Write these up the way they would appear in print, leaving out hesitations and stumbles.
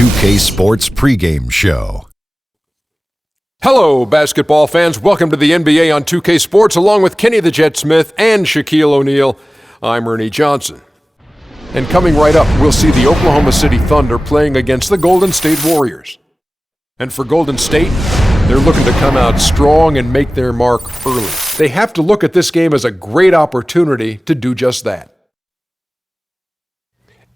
2K Sports Pregame Show. Hello, basketball fans. Welcome to the NBA on 2K Sports, along with Kenny the Jet Smith and Shaquille O'Neal. I'm Ernie Johnson. And coming right up, we'll see the Oklahoma City Thunder playing against the Golden State Warriors. And for Golden State, they're looking to come out strong and make their mark early. They have to look at this game as a great opportunity to do just that.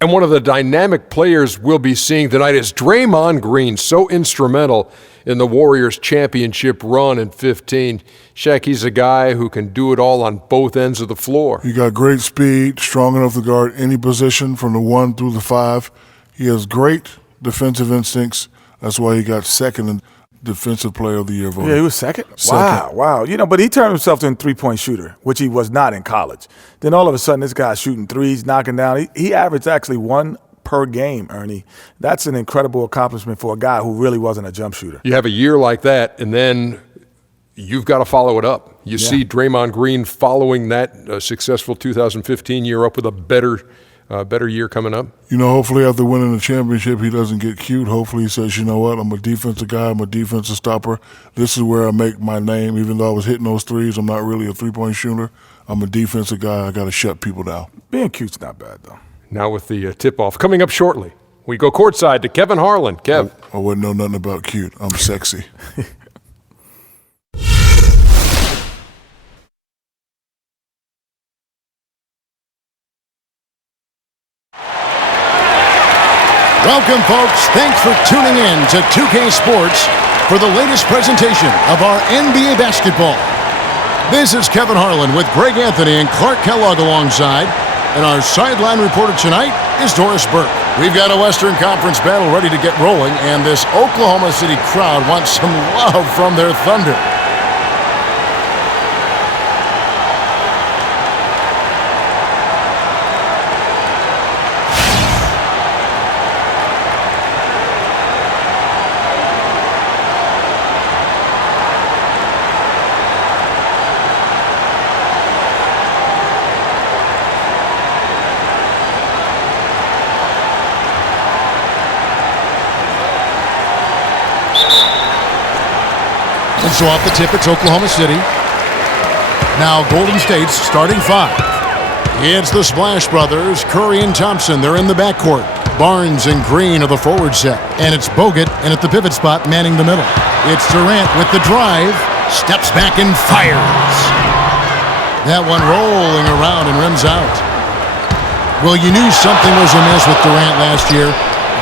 And one of the dynamic players we'll be seeing tonight is Draymond Green, so instrumental in the Warriors' championship run in 15. Shaq, he's a guy who can do it all on both ends of the floor. He got great speed, strong enough to guard any position from the 1 through the 5. He has great defensive instincts. That's why he got second in Defensive Player of the Year voting. Yeah, he was second? Wow. You know, but he turned himself to a three-point shooter, which he was not in college. Then all of a sudden, this guy's shooting threes, knocking down. He averaged actually 1 per game, Ernie. That's an incredible accomplishment for a guy who really wasn't a jump shooter. You have a year like that, and then you've got to follow it up. You see Draymond Green following that successful 2015 year up with a better year coming up. You know, hopefully after winning the championship, he doesn't get cute. Hopefully he says, you know what, I'm a defensive guy, I'm a defensive stopper. This is where I make my name. Even though I was hitting those threes, I'm not really a three-point shooter. I'm a defensive guy. I got to shut people down. Being cute's not bad, though. Now with the tip-off coming up shortly, we go courtside to Kevin Harlan. Kev. I wouldn't know nothing about cute. I'm sexy. Welcome, folks. Thanks for tuning in to 2K Sports for the latest presentation of our NBA basketball. This is Kevin Harlan with Greg Anthony and Clark Kellogg alongside. And our sideline reporter tonight is Doris Burke. We've got a Western Conference battle ready to get rolling, and this Oklahoma City crowd wants some love from their Thunder. And so off the tip, it's Oklahoma City. Now Golden State's starting 5. It's the Splash Brothers, Curry and Thompson. They're in the backcourt. Barnes and Green are the forward set. And it's Bogut, and at the pivot spot, manning the middle. It's Durant with the drive. Steps back and fires. That one rolling around and rims out. Well, you knew something was amiss with Durant last year.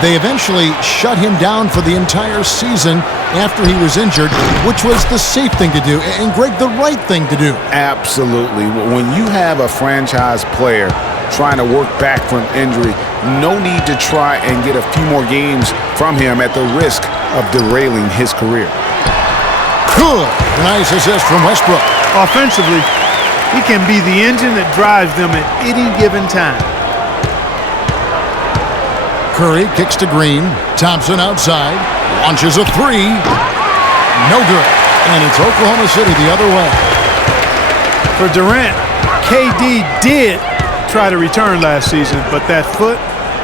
They eventually shut him down for the entire season after he was injured, which was the safe thing to do, and Greg, the right thing to do. Absolutely. When you have a franchise player trying to work back from injury, no need to try and get a few more games from him at the risk of derailing his career. Good. Nice assist from Westbrook. Offensively, he can be the engine that drives them at any given time. Curry kicks to Green. Thompson outside. Launches a 3. No good. And it's Oklahoma City the other way. For Durant, KD did try to return last season, but that foot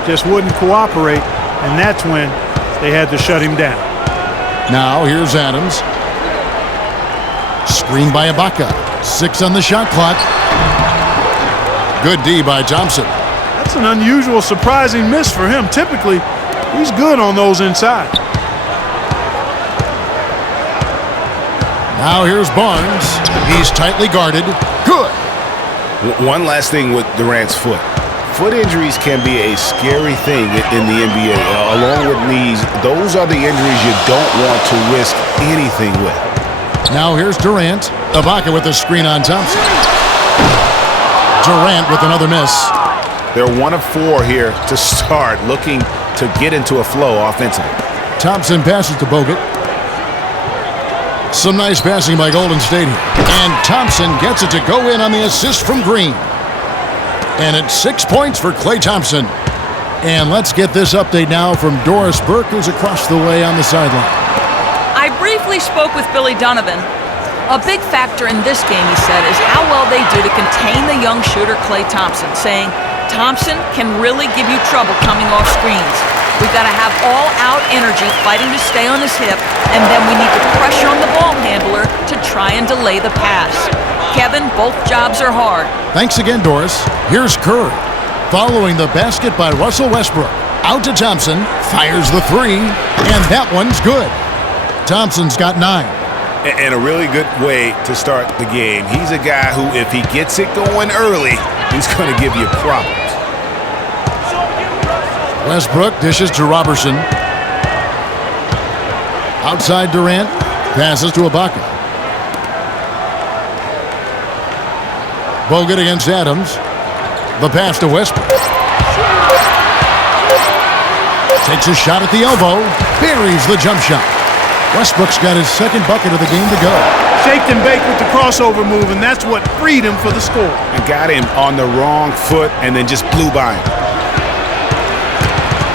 just wouldn't cooperate, and that's when they had to shut him down. Now here's Adams. Screen by Ibaka. 6 on the shot clock. Good D by Thompson. That's an unusual, surprising miss for him. Typically, he's good on those inside. Now here's Barnes. He's tightly guarded. Good. One last thing with Durant's foot. Foot injuries can be a scary thing in the NBA. Along with knees, those are the injuries you don't want to risk anything with. Now here's Durant. Ibaka with the screen on Thompson. Durant with another miss. They're 1 of 4 here to start, looking to get into a flow offensively. Thompson passes to Bogut. Some nice passing by Golden State here. And Thompson gets it to go in on the assist from Green. And it's 6 points for Klay Thompson. And let's get this update now from Doris Burke, who's across the way on the sideline. I briefly spoke with Billy Donovan. A big factor in this game, he said, is how well they do to contain the young shooter Klay Thompson, saying Thompson can really give you trouble coming off screens. We've got to have all-out energy fighting to stay on his hip, and then we need to pressure on the ball handler to try and delay the pass. Kevin, both jobs are hard. Thanks again, Doris. Here's Curry. Following the basket by Russell Westbrook. Out to Thompson, fires the three, and that one's good. Thompson's got 9. And a really good way to start the game. He's a guy who, if he gets it going early, he's going to give you problems. Westbrook dishes to Robertson. Outside Durant, passes to Ibaka. Bogut against Adams. The pass to Westbrook. Takes a shot at the elbow. Buries the jump shot. Westbrook's got his second bucket of the game to go. Shaked and baked with the crossover move, and that's what freed him for the score. And got him on the wrong foot and then just blew by him.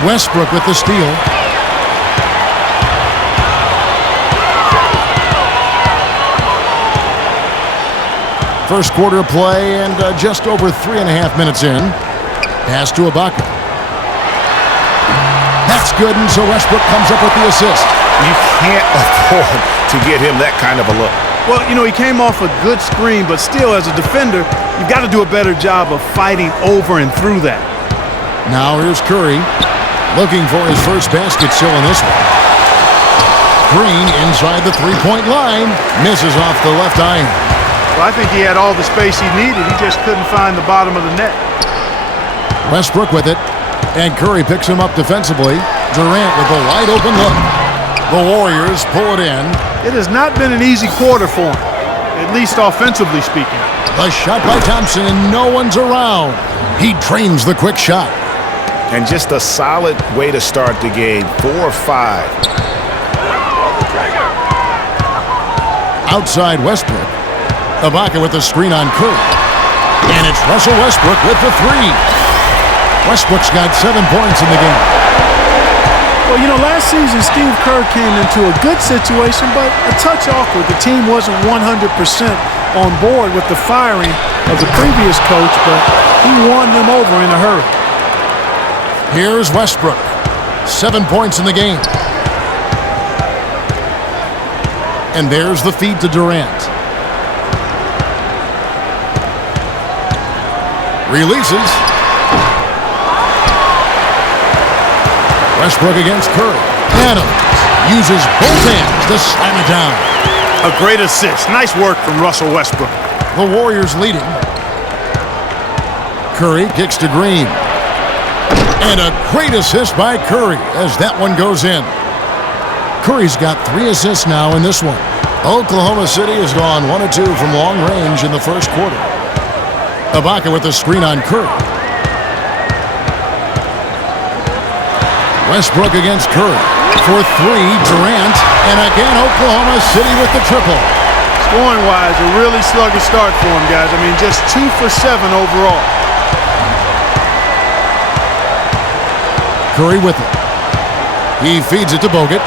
Westbrook with the steal. First quarter play and just over 3.5 minutes in. Pass to Ibaka. That's good, and so Westbrook comes up with the assist. You can't afford to get him that kind of a look. Well, you know, he came off a good screen, but still, as a defender, you've got to do a better job of fighting over and through that. Now here's Curry, looking for his first basket still in this one. Green inside the three-point line, misses off the left iron. Well, I think he had all the space he needed. He just couldn't find the bottom of the net. Westbrook with it, and Curry picks him up defensively. Durant with a wide-open look. The Warriors pull it in. It has not been an easy quarter for him, at least offensively speaking. The shot by Thompson, and no one's around. He trains the quick shot. And just a solid way to start the game. 4 or 5. Outside Westbrook. Ibaka with the screen on Curry. And it's Russell Westbrook with the three. Westbrook's got 7 points in the game. Well, you know, last season Steve Kerr came into a good situation, but a touch awkward. The team wasn't 100% on board with the firing of the previous coach, but he won them over in a hurry. Here's Westbrook. 7 points in the game. And there's the feed to Durant. Releases. Westbrook against Curry. Adams uses both hands to slam it down. A great assist. Nice work from Russell Westbrook. The Warriors leading. Curry kicks to Green. And a great assist by Curry as that one goes in. Curry's got 3 assists now in this one. Oklahoma City has gone 1 of 2 from long range in the first quarter. Ibaka with the screen on Curry. Westbrook against Curry. For 3, Durant. And again, Oklahoma City with the triple. Scoring-wise, a really sluggish start for him, guys. I mean, just 2 for 7 overall. Curry with it. He feeds it to Bogut.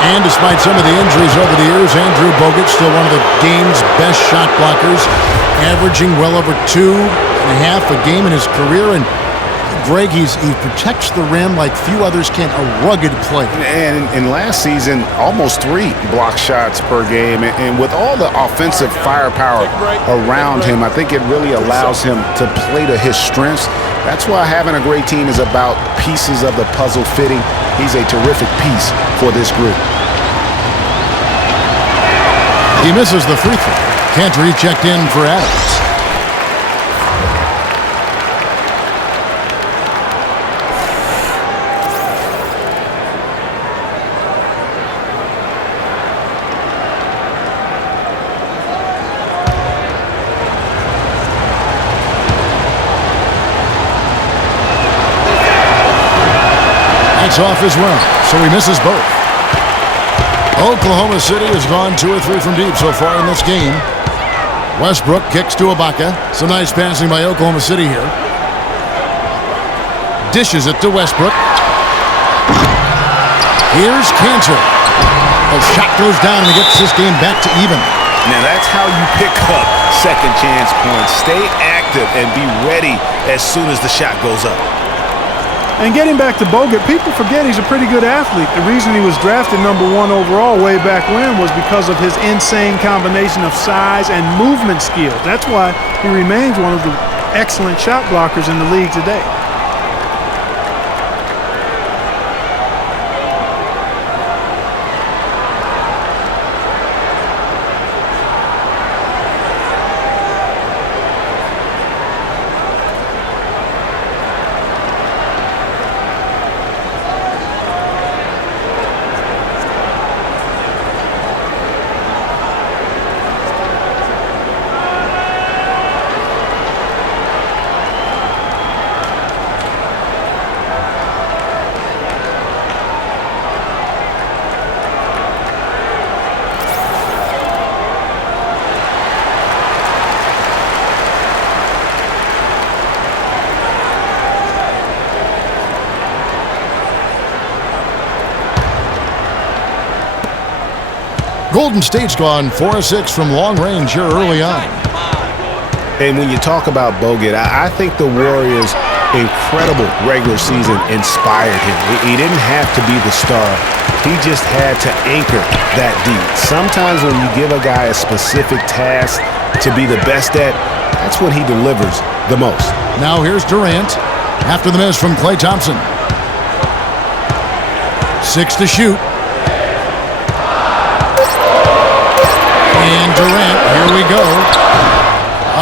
And despite some of the injuries over the years, Andrew Bogut still one of the game's best shot blockers, averaging well over 2.5 a game in his career. And Greg, he protects the rim like few others can. A rugged play. And in last season, almost 3 block shots per game. And with all the offensive firepower around him, I think it really allows him to play to his strengths. That's why having a great team is about pieces of the puzzle fitting. He's a terrific piece for this group. He misses the free throw. Cantor checked in for Adams. Off as well, so he misses both. Oklahoma City has gone 2 or 3 from deep so far in this game. Westbrook kicks to Ibaka. Some nice passing by Oklahoma City here. Dishes it to Westbrook. Here's Cantor. The shot goes down and he gets this game back to even. Now that's how you pick up second chance points. Stay active and be ready as soon as the shot goes up. And getting back to Bogut, people forget he's a pretty good athlete. The reason he was drafted #1 overall way back when was because of his insane combination of size and movement skills. That's why he remains one of the excellent shot blockers in the league today. Golden State's gone 4-6 from long range here early on. And when you talk about Bogut, I think the Warriors' incredible regular season inspired him. He didn't have to be the star. He just had to anchor that D. Sometimes when you give a guy a specific task to be the best at, that's when he delivers the most. Now here's Durant after the miss from Klay Thompson. 6 to shoot. And Durant, here we go.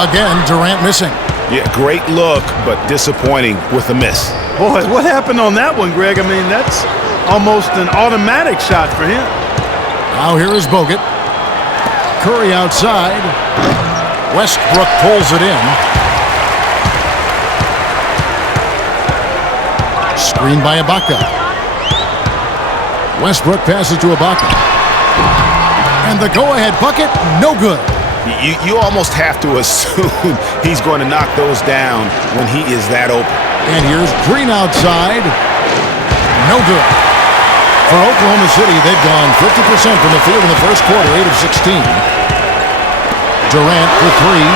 Again, Durant missing. Yeah, great look, but disappointing with a miss. Boy, what happened on that one, Greg? I mean, that's almost an automatic shot for him. Now here is Bogut. Curry outside. Westbrook pulls it in. Screen by Ibaka. Westbrook passes to Ibaka. And the go-ahead bucket, no good. You almost have to assume he's going to knock those down when he is that open. And here's Green outside. No good. For Oklahoma City, they've gone 50% from the field in the first quarter, 8 of 16. Durant for 3.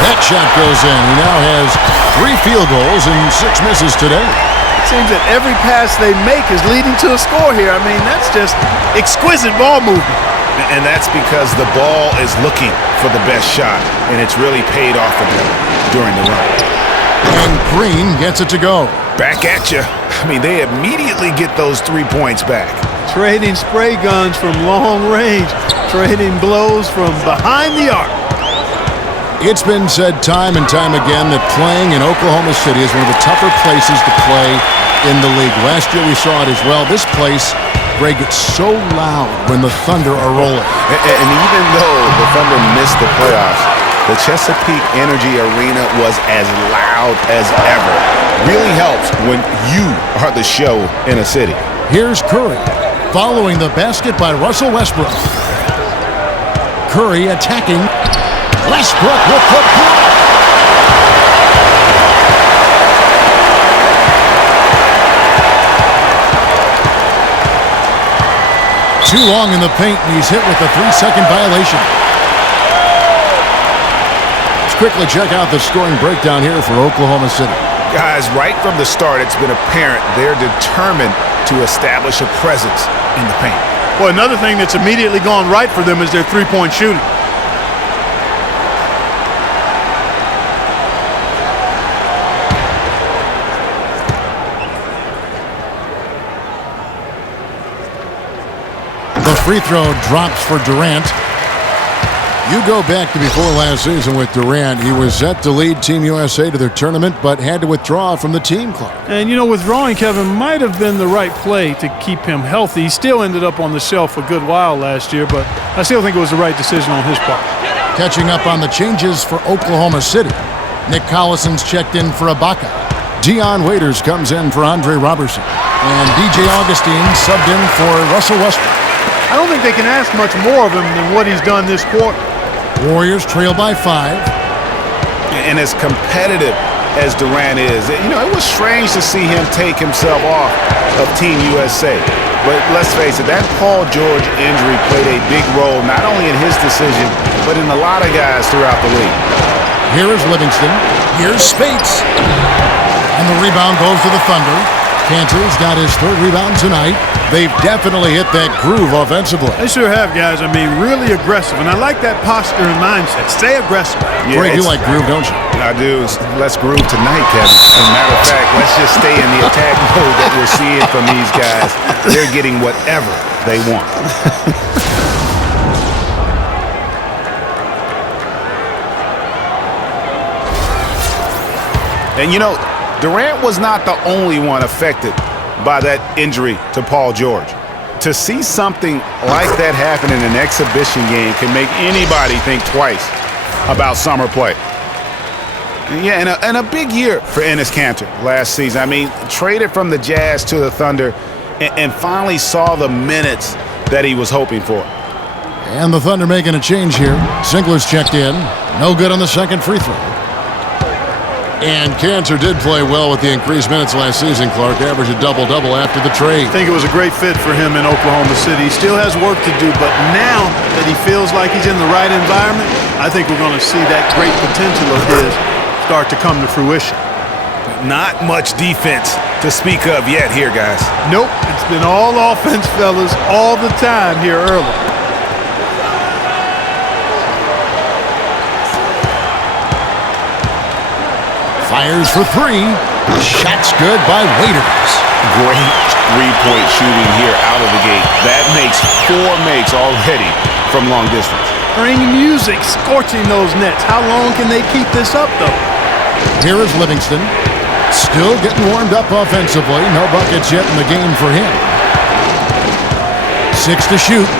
That shot goes in. He now has 3 field goals and 6 misses today. It seems that every pass they make is leading to a score here. I mean, that's just exquisite ball movement. And that's because the ball is looking for the best shot, and it's really paid off for them during the run. And Green gets it to go. Back at you. I mean, they immediately get those 3 points back. Trading spray guns from long range, trading blows from behind the arc. It's been said time and time again that playing in Oklahoma City is one of the tougher places to play in the league. Last year we saw it as well. This place, Greg, gets so loud when the Thunder are rolling. And even though the Thunder missed the playoffs, the Chesapeake Energy Arena was as loud as ever. Really helps when you are the show in a city. Here's Curry, following the basket by Russell Westbrook. Curry attacking. Westbrook will put block. Too long in the paint, and he's hit with a 3-second violation. Let's quickly check out the scoring breakdown here for Oklahoma City. Guys, right from the start, it's been apparent they're determined to establish a presence in the paint. Well, another thing that's immediately gone right for them is their three-point shooting. The free throw drops for Durant. You go back to before last season with Durant. He was set to lead Team USA to their tournament, but had to withdraw from the team club. And, you know, withdrawing, Kevin, might have been the right play to keep him healthy. He still ended up on the shelf a good while last year, but I still think it was the right decision on his part. Catching up on the changes for Oklahoma City. Nick Collison's checked in for Ibaka. Dion Waiters comes in for Andre Robertson. And DJ Augustine subbed in for Russell Westbrook. I don't think they can ask much more of him than what he's done this quarter. Warriors trail by 5. And as competitive as Durant is, you know, it was strange to see him take himself off of Team USA. But let's face it, that Paul George injury played a big role, not only in his decision, but in a lot of guys throughout the league. Here is Livingston. Here's Spates. And the rebound goes to the Thunder. Cantor's got his third rebound tonight. They've definitely hit that groove offensively. They sure have, guys. I mean, really aggressive. And I like that posture and mindset. Stay aggressive. Yeah, Greg, you like groove, don't you? I do. Let's groove tonight, Kevin. As a matter of fact, let's just stay in the attack mode that we're seeing from these guys. They're getting whatever they want. And you know, Durant was not the only one affected by that injury to Paul George. To see something like that happen in an exhibition game can make anybody think twice about summer play. Yeah, and a big year for Enes Kanter last season. I mean, traded from the Jazz to the Thunder and finally saw the minutes that he was hoping for. And the Thunder making a change here. Sinkler's checked in. No good on the second free throw. And Kanter did play well with the increased minutes last season, Clark. Averaged a double-double after the trade. I think it was a great fit for him in Oklahoma City. He still has work to do, but now that he feels like he's in the right environment, I think we're going to see that great potential of his start to come to fruition. Not much defense to speak of yet here, guys. Nope, it's been all offense, fellas, all the time here early. Fires for three. Shot's good by Waiters. Great three-point shooting here out of the gate. That makes 4 makes already from long distance. Bring music, scorching those nets. How long can they keep this up, though? Here is Livingston. Still getting warmed up offensively. No buckets yet in the game for him. 6 to shoot.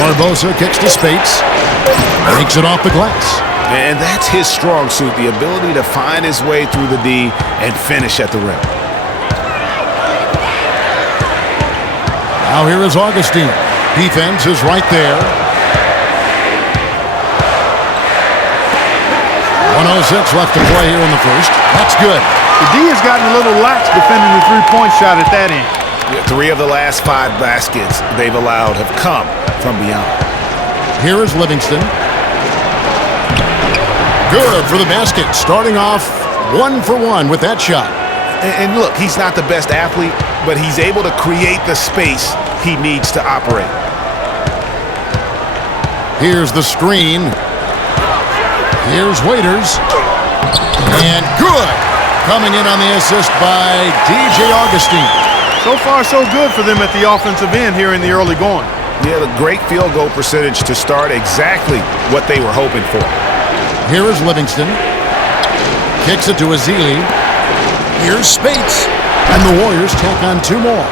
Barbosa kicks to Spates. Makes it off the glass. And that's his strong suit, the ability to find his way through the D and finish at the rim. Now here is Augustine. Defense is right there. 1:06 left to play here in the first. That's good. The D has gotten a little lax defending the three-point shot at that end. 3 of the last 5 baskets they've allowed have come from beyond. Here is Livingston. Good for the basket. Starting off 1 for 1 with that shot. And look, he's not the best athlete, but he's able to create the space he needs to operate. Here's the screen. Here's Waiters. And good. Coming in on the assist by DJ Augustine. So far, so good for them at the offensive end here in the early going. Yeah, the great field goal percentage to start exactly what they were hoping for. Here is Livingston. Kicks it to Ezeli. Here's Spates. And the Warriors tack on 2 more.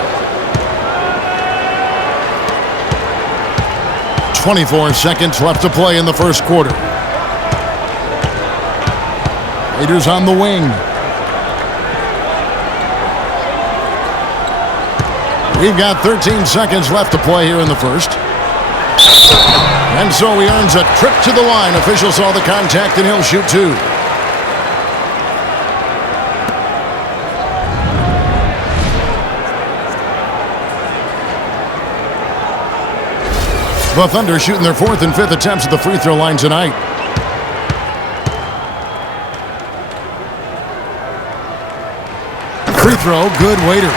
24 seconds left to play in the first quarter. Raiders on the wing. We've got 13 seconds left to play here in the first. And so he earns a trip to the line. Officials saw the contact, and he'll shoot 2. The Thunder shooting their 4th and 5th attempts at the free throw line tonight. Free throw, good. Waiters.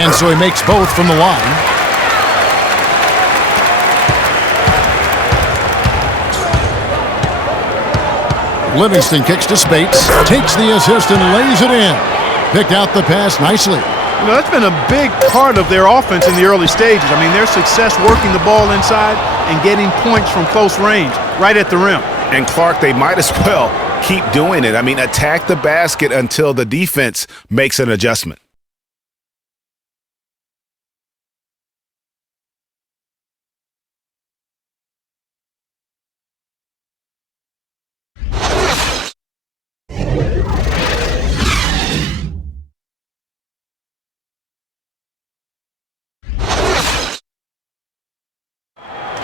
And so he makes both from the line. Livingston kicks to Spates, takes the assist and lays it in. Picked out the pass nicely. You know, that's been a big part of their offense in the early stages. I mean, their success working the ball inside and getting points from close range, right at the rim. And Clark, they might as well keep doing it. I mean, attack the basket until the defense makes an adjustment.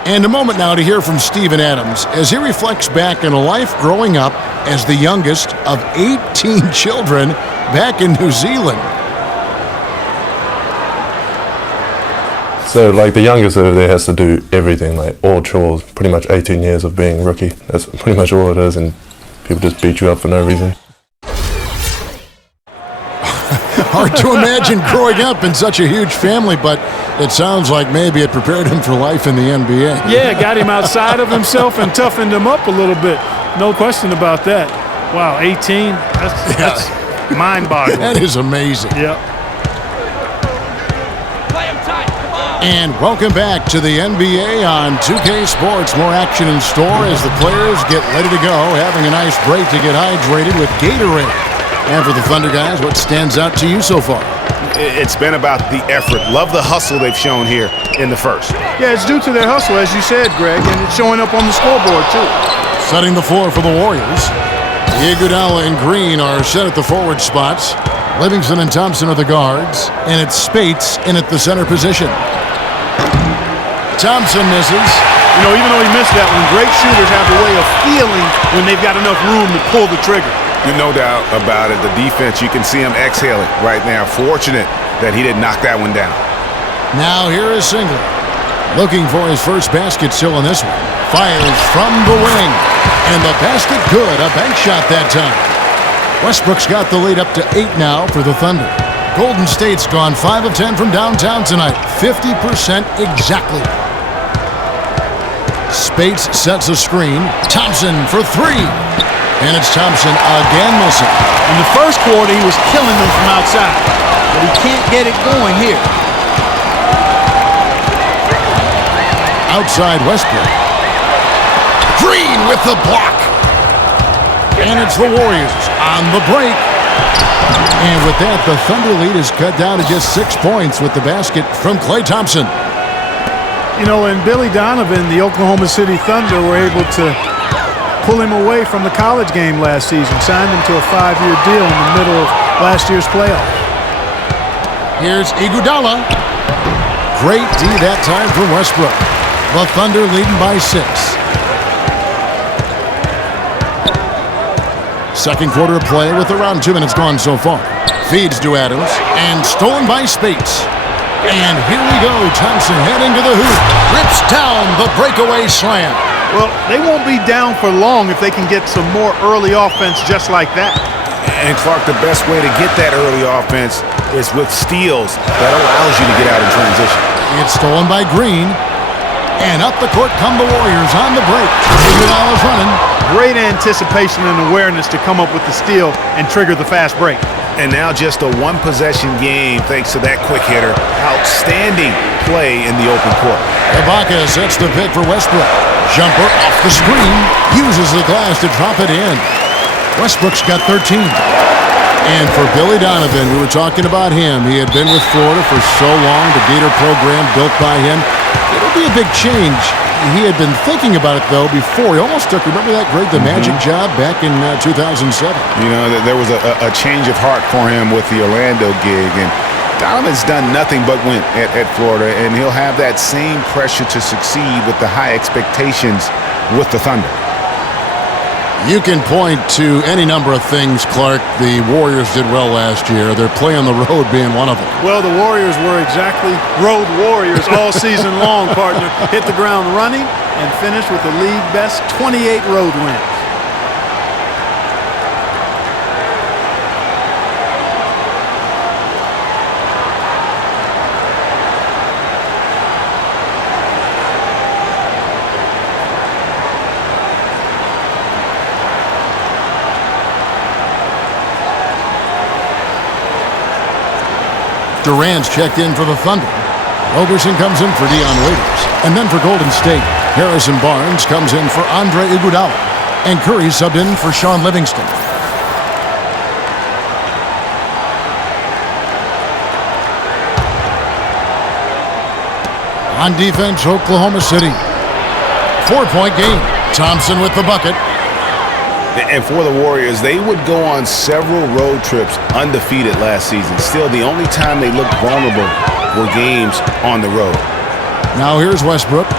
And a moment now to hear from Steven Adams as he reflects back on a life growing up as the youngest of 18 children back in New Zealand. So, like, the youngest over there has to do everything, like all chores, pretty much 18 years of being rookie. That's pretty much all it is, and people just beat you up for no reason. Hard to imagine growing up in such a huge family, but it sounds like maybe it prepared him for life in the NBA. Yeah, got him outside of himself and toughened him up a little bit. No question about that. Wow, 18? That's mind-boggling. That is amazing. Yep. And welcome back to the NBA on 2K Sports. More action in store as the players get ready to go, having a nice break to get hydrated with Gatorade. And for the Thunder guys, what stands out to you so far? It's been about the effort. Love the hustle they've shown here in the first. Yeah, it's due to their hustle, as you said, Greg, and it's showing up on the scoreboard, too. Setting the floor for the Warriors. Iguodala and Green are set at the forward spots. Livingston and Thompson are the guards. And it's Spates in at the center position. Thompson misses. You know, even though he missed that one, great shooters have a way of feeling when they've got enough room to pull the trigger. No doubt about it. The defense, you can see him exhaling right now. Fortunate that he didn't knock that one down. Now here is Singler. Looking for his first basket still in this one. Fires from the wing. And the basket good. A bank shot that time. Westbrook's got the lead up to 8 now for the Thunder. Golden State's gone 5 of 10 from downtown tonight. 50% exactly. Spates sets a screen. Thompson for 3. And it's Thompson again missing. In the first quarter, he was killing them from outside. But he can't get it going here. Outside Westbrook. Green with the block. And it's the Warriors on the break. And with that, the Thunder lead is cut down to just 6 points with the basket from Klay Thompson. You know, and Billy Donovan, the Oklahoma City Thunder, were able to pull him away from the college game last season, signed him to a 5-year deal in the middle of last year's playoff. Here's Iguodala. Great D that time from Westbrook. The Thunder leading by 6. Second quarter of play with around 2 minutes gone so far. Feeds to Adams and stolen by Spates. And here we go. Thompson heading to the hoop. Rips down the breakaway slam. Well, they won't be down for long if they can get some more early offense just like that. And Clark, the best way to get that early offense is with steals. That allows you to get out in transition. It's stolen by Green. And up the court come the Warriors on the break. Iguodala's running. Great anticipation and awareness to come up with the steal and trigger the fast break. And now just a one-possession game thanks to that quick hitter. Outstanding play in the open court. Ibaka sets the pick for Westbrook. Jumper off the screen. Uses the glass to drop it in. Westbrook's got 13. And for Billy Donovan, we were talking about him. He had been with Florida for so long, the Gator program built by him. It'll be a big change. He had been thinking about it, though, before. He almost took, remember that great, the Magic job back in 2007? You know, there was a change of heart for him with the Orlando gig. And Donovan's done nothing but win at Florida, and he'll have that same pressure to succeed with the high expectations with the Thunder. You can point to any number of things, Clark, the Warriors did well last year. Their play on the road being one of them. Well, the Warriors were exactly road warriors all season long, partner. Hit the ground running and finished with the league best 28 road wins. Durant's checked in for the Thunder. Roberson comes in for Dion Waiters. And then for Golden State, Harrison Barnes comes in for Andre Iguodala. And Curry subbed in for Sean Livingston. On defense, Oklahoma City. 4-point game. Thompson with the bucket. And for the Warriors, they would go on several road trips undefeated last season. Still, the only time they looked vulnerable were games on the road. Now here's Westbrook.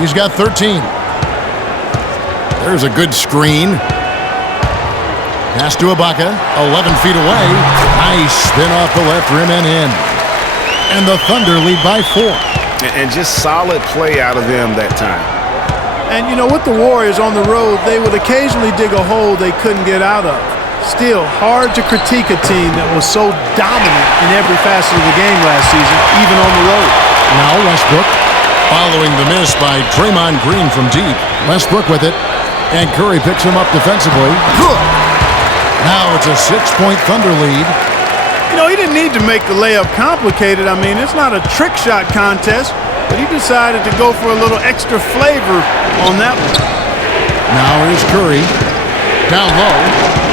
He's got 13. There's a good screen. Pass to Ibaka, 11 feet away. Nice spin off the left rim and in. And the Thunder lead by 4. and just solid play out of them that time. And, you know, with the Warriors on the road, they would occasionally dig a hole they couldn't get out of. Still, hard to critique a team that was so dominant in every facet of the game last season, even on the road. Now Westbrook following the miss by Draymond Green from deep. Westbrook with it, and Curry picks him up defensively. Good. Now it's a 6-point Thunder lead. You know, he didn't need to make the layup complicated. I mean, it's not a trick shot contest, but he decided to go for a little extra flavor on that one. Now here's Curry. Down low.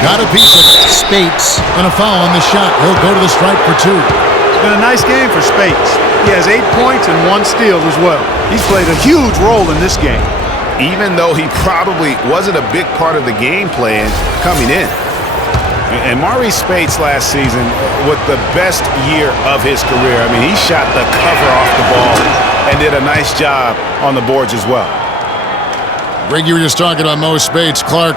Got a piece of it. Spates. And a foul on the shot. He'll go to the stripe for 2. It's been a nice game for Spates. He has 8 points and 1 steal as well. He's played a huge role in this game. Even though he probably wasn't a big part of the game plan coming in. And Maurice Spates last season with the best year of his career. I mean, he shot the cover off the ball and did a nice job on the boards as well. Greg, you were just talking about Mo Spates. Clark,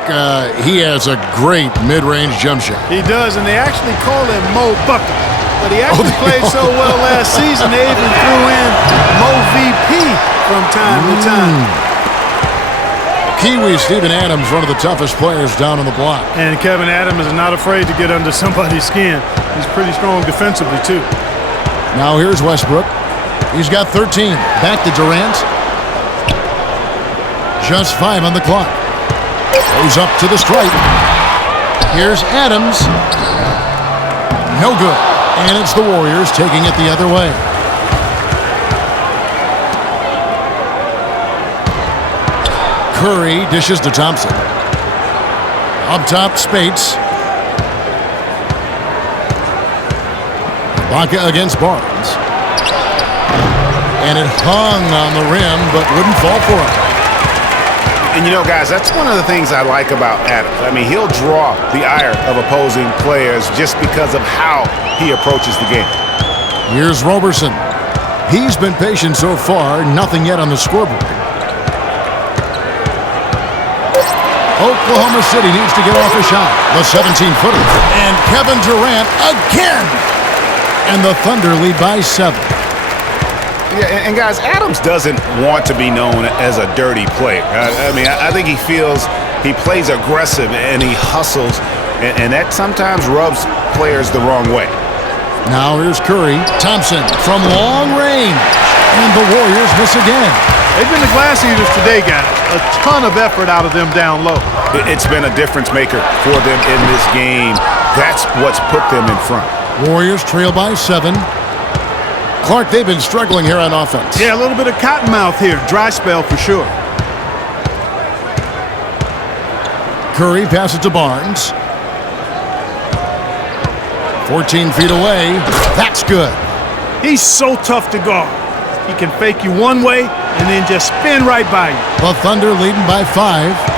he has a great mid-range jump shot. He does, and they actually call him Mo Bucket. But he actually played so well last season, they even threw in Mo VP from time to time. Kiwi Steven Adams, one of the toughest players down on the block. And Kevin Adams is not afraid to get under somebody's skin. He's pretty strong defensively, too. Now here's Westbrook. He's got 13. Back to Durant. Just 5 on the clock. Goes up to the stripe. Here's Adams. No good. And it's the Warriors taking it the other way. Curry dishes to Thompson. Up top, Spates. Ibaka against Barnes. And it hung on the rim, but wouldn't fall for him. And, you know, guys, that's one of the things I like about Adams. I mean, he'll draw the ire of opposing players just because of how he approaches the game. Here's Roberson. He's been patient so far, nothing yet on the scoreboard. Oklahoma City needs to get off a shot. The 17-footer. And Kevin Durant again. And the Thunder lead by 7. Yeah, and guys, Adams doesn't want to be known as a dirty player. I mean, I think he feels he plays aggressive and he hustles, and that sometimes rubs players the wrong way. Now here's Curry. Thompson from long range. And the Warriors miss again. They've been the glass eaters today, guys. A ton of effort out of them down low. It's been a difference maker for them in this game. That's what's put them in front. Warriors trail by 7. Clark, they've been struggling here on offense. Yeah, a little bit of cottonmouth here. Dry spell for sure. Curry passes to Barnes. 14 feet away. That's good. He's so tough to guard. He can fake you one way and then just spin right by you. The Thunder leading by 5.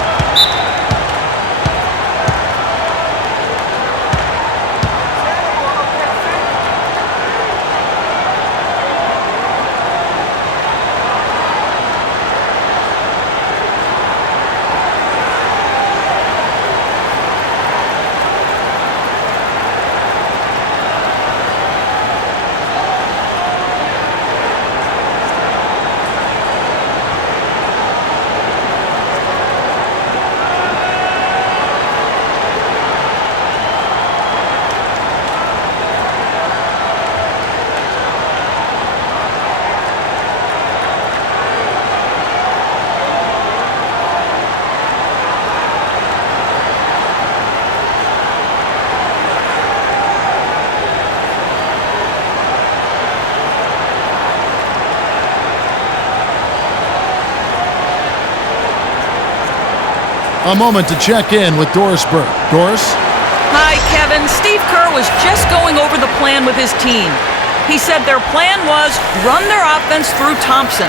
A moment to check in with Doris Burke. Doris? Hi, Kevin. Steve Kerr was just going over the plan with his team. He said their plan was run their offense through Thompson.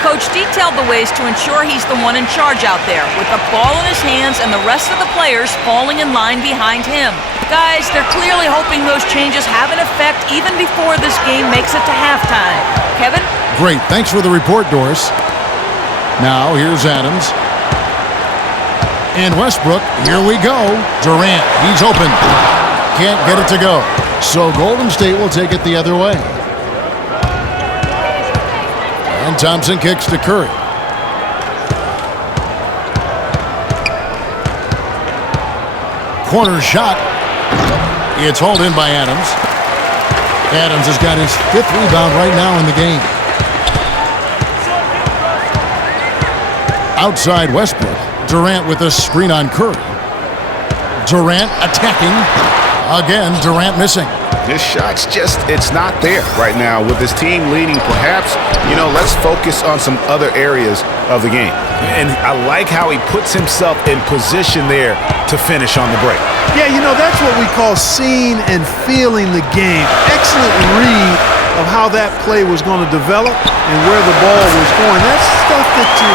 Coach detailed the ways to ensure he's the one in charge out there, with the ball in his hands and the rest of the players falling in line behind him. Guys, they're clearly hoping those changes have an effect even before this game makes it to halftime. Kevin? Great. Thanks for the report, Doris. Now, here's Adams. And Westbrook, here we go. Durant, he's open. Can't get it to go. So Golden State will take it the other way. Thompson kicks to Curry. Corner shot. It's hauled in by Adams. Adams has got his 5th rebound right now in the game. Outside Westbrook. Durant with a screen on Curry. Durant attacking. Again, Durant missing. His shot's just, it's not there right now with his team leading. Perhaps, let's focus on some other areas of the game. And I like how he puts himself in position there to finish on the break. Yeah, that's what we call seeing and feeling the game. Excellent read of how that play was going to develop and where the ball was going. That's stuff that you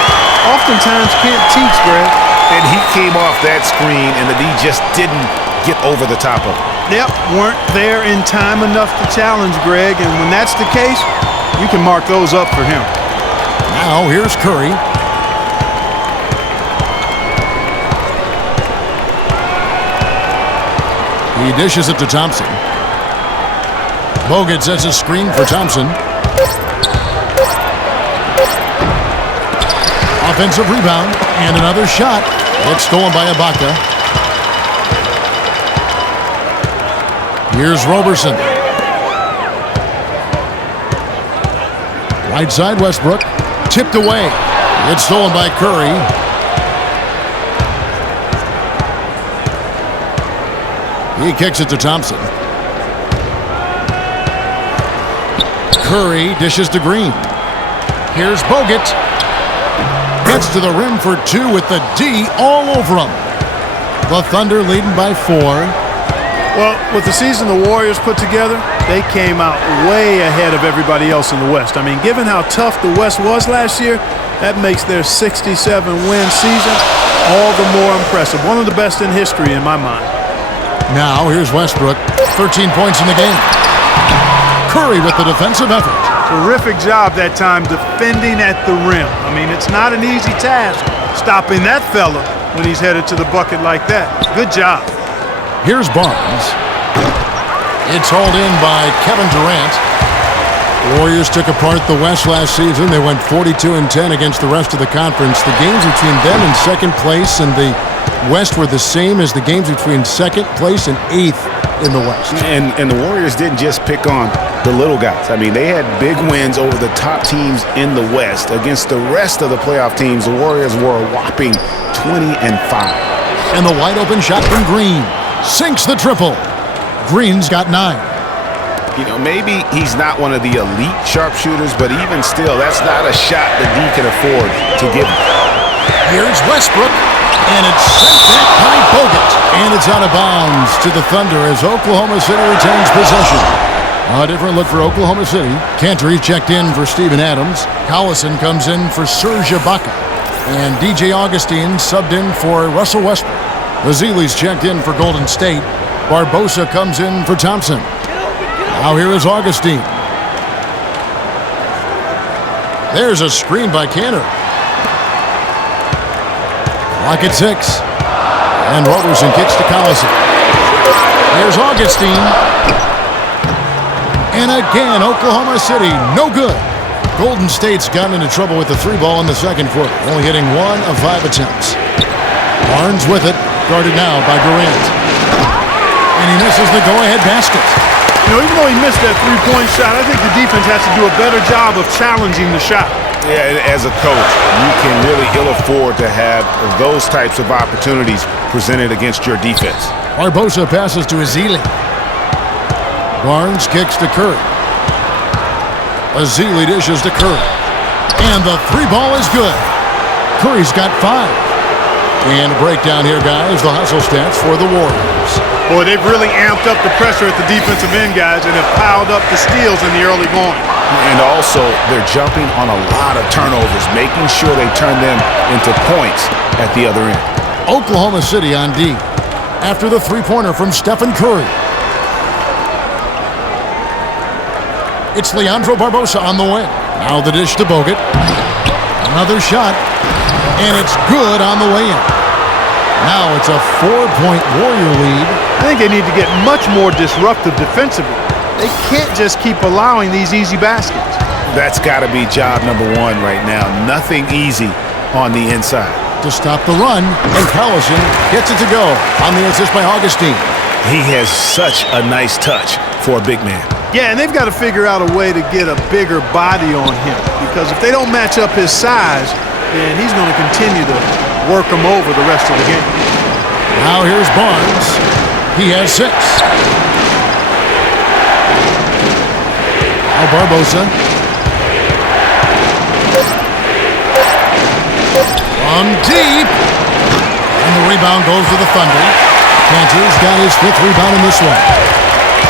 oftentimes can't teach, Greg. And he came off that screen, and the D just didn't get over the top of it. Yep, weren't there in time enough to challenge Greg, and when that's the case, you can mark those up for him. Now here's Curry. He dishes it to Thompson. Bogut sets a screen for Thompson. Offensive rebound and another shot. It's stolen by Ibaka. Here's Roberson. Right side Westbrook. Tipped away. It's stolen by Curry. He kicks it to Thompson. Curry dishes to Green. Here's Bogut. Gets to the rim for 2 with the D all over him. The Thunder leading by 4. Well, with the season the Warriors put together, they came out way ahead of everybody else in the West. I mean, given how tough the West was last year, that makes their 67-win season all the more impressive. One of the best in history in my mind. Now, here's Westbrook. 13 points in the game. Curry with the defensive effort. Terrific job that time defending at the rim. I mean, it's not an easy task stopping that fella when he's headed to the bucket like that. Good job. Here's Barnes. It's hauled in by Kevin Durant. Warriors took apart the West last season. They went 42-10 against the rest of the conference. The games between them and second place and the West were the same as the games between second place and 8th in the West. And the Warriors didn't just pick on the little guys. I mean, they had big wins over the top teams in the West. Against the rest of the playoff teams, the Warriors were a whopping 20-5. And the wide open shot from Green. Sinks the triple. Green's got 9. Maybe he's not one of the elite sharpshooters, but even still, that's not a shot that he can afford to give him. Here's Westbrook, and it's sent back by Bogut. And it's out of bounds to the Thunder as Oklahoma City retains possession. A different look for Oklahoma City. Cantor checked in for Steven Adams. Collison comes in for Serge Ibaka. And DJ Augustine subbed in for Russell Westbrook. Ezeli's checked in for Golden State. Barbosa comes in for Thompson. Now here is Augustine. There's a screen by Cantor. Clock at 6. And Roberson kicks to Collison. Here's Augustine. And again, Oklahoma City, no good. Golden State's gotten into trouble with the 3-ball in the second quarter, only hitting 1 of 5 attempts. Barnes with it, guarded now by Durant. And he misses the go-ahead basket. Even though he missed that 3-point shot, I think the defense has to do a better job of challenging the shot. Yeah, as a coach, you can really ill afford to have those types of opportunities presented against your defense. Barbosa passes to Ezeli. Barnes kicks to Curry. Ezeli dishes to Curry. And the 3-ball is good. Curry's got 5. And a breakdown here, guys. The hustle stats for the Warriors. Boy, they've really amped up the pressure at the defensive end, guys, and have piled up the steals in the early going. And also, they're jumping on a lot of turnovers, making sure they turn them into points at the other end. Oklahoma City on D after the 3-pointer from Stephen Curry. It's Leandro Barbosa on the wing. Now the dish to Bogut. Another shot, and it's good on the way in. Now it's a 4-point Warrior lead. I think they need to get much more disruptive defensively. They can't just keep allowing these easy baskets. That's got to be job number one right now. Nothing easy on the inside. To stop the run, and Collison gets it to go on the assist by Augustine. He has such a nice touch for a big man. Yeah, and they've got to figure out a way to get a bigger body on him, because if they don't match up his size, then he's going to continue to work him over the rest of the game. Now here's Barnes. He has 6. Now Barbosa. From deep. And the rebound goes to the Thunder. Cantor's got his 5th rebound in this one.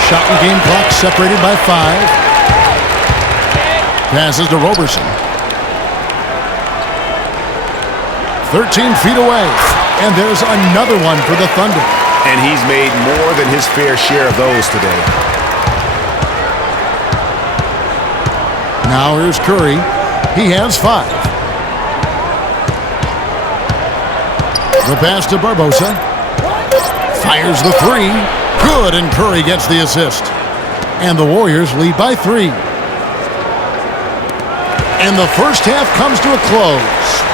Shot and game clock separated by 5. Passes to Roberson. 13 feet away. And there's another one for the Thunder. And he's made more than his fair share of those today. Now here's Curry. He has 5. The pass to Barbosa. Fires the 3. Good, and Curry gets the assist. And the Warriors lead by 3. And the first half comes to a close.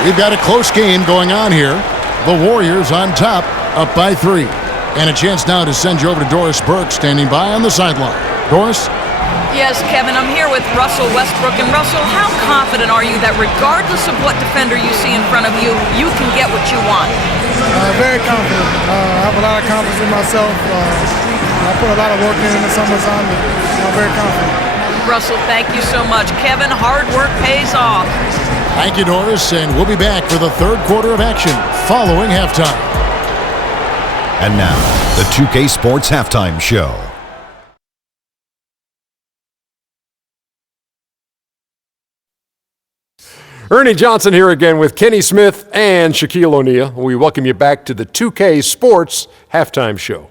We've got a close game going on here. The Warriors on top, up by 3. And a chance now to send you over to Doris Burke, standing by on the sideline. Doris? Yes, Kevin, I'm here with Russell Westbrook. And Russell, how confident are you that regardless of what defender you see in front of you, you can get what you want? Very confident. I have a lot of confidence in myself. I put a lot of work in the summertime, and I'm very confident. Russell, thank you so much. Kevin, hard work pays off. Thank you, Doris, and we'll be back for the third quarter of action following halftime. And now, the 2K Sports Halftime Show. Ernie Johnson here again with Kenny Smith and Shaquille O'Neal. We welcome you back to the 2K Sports Halftime Show.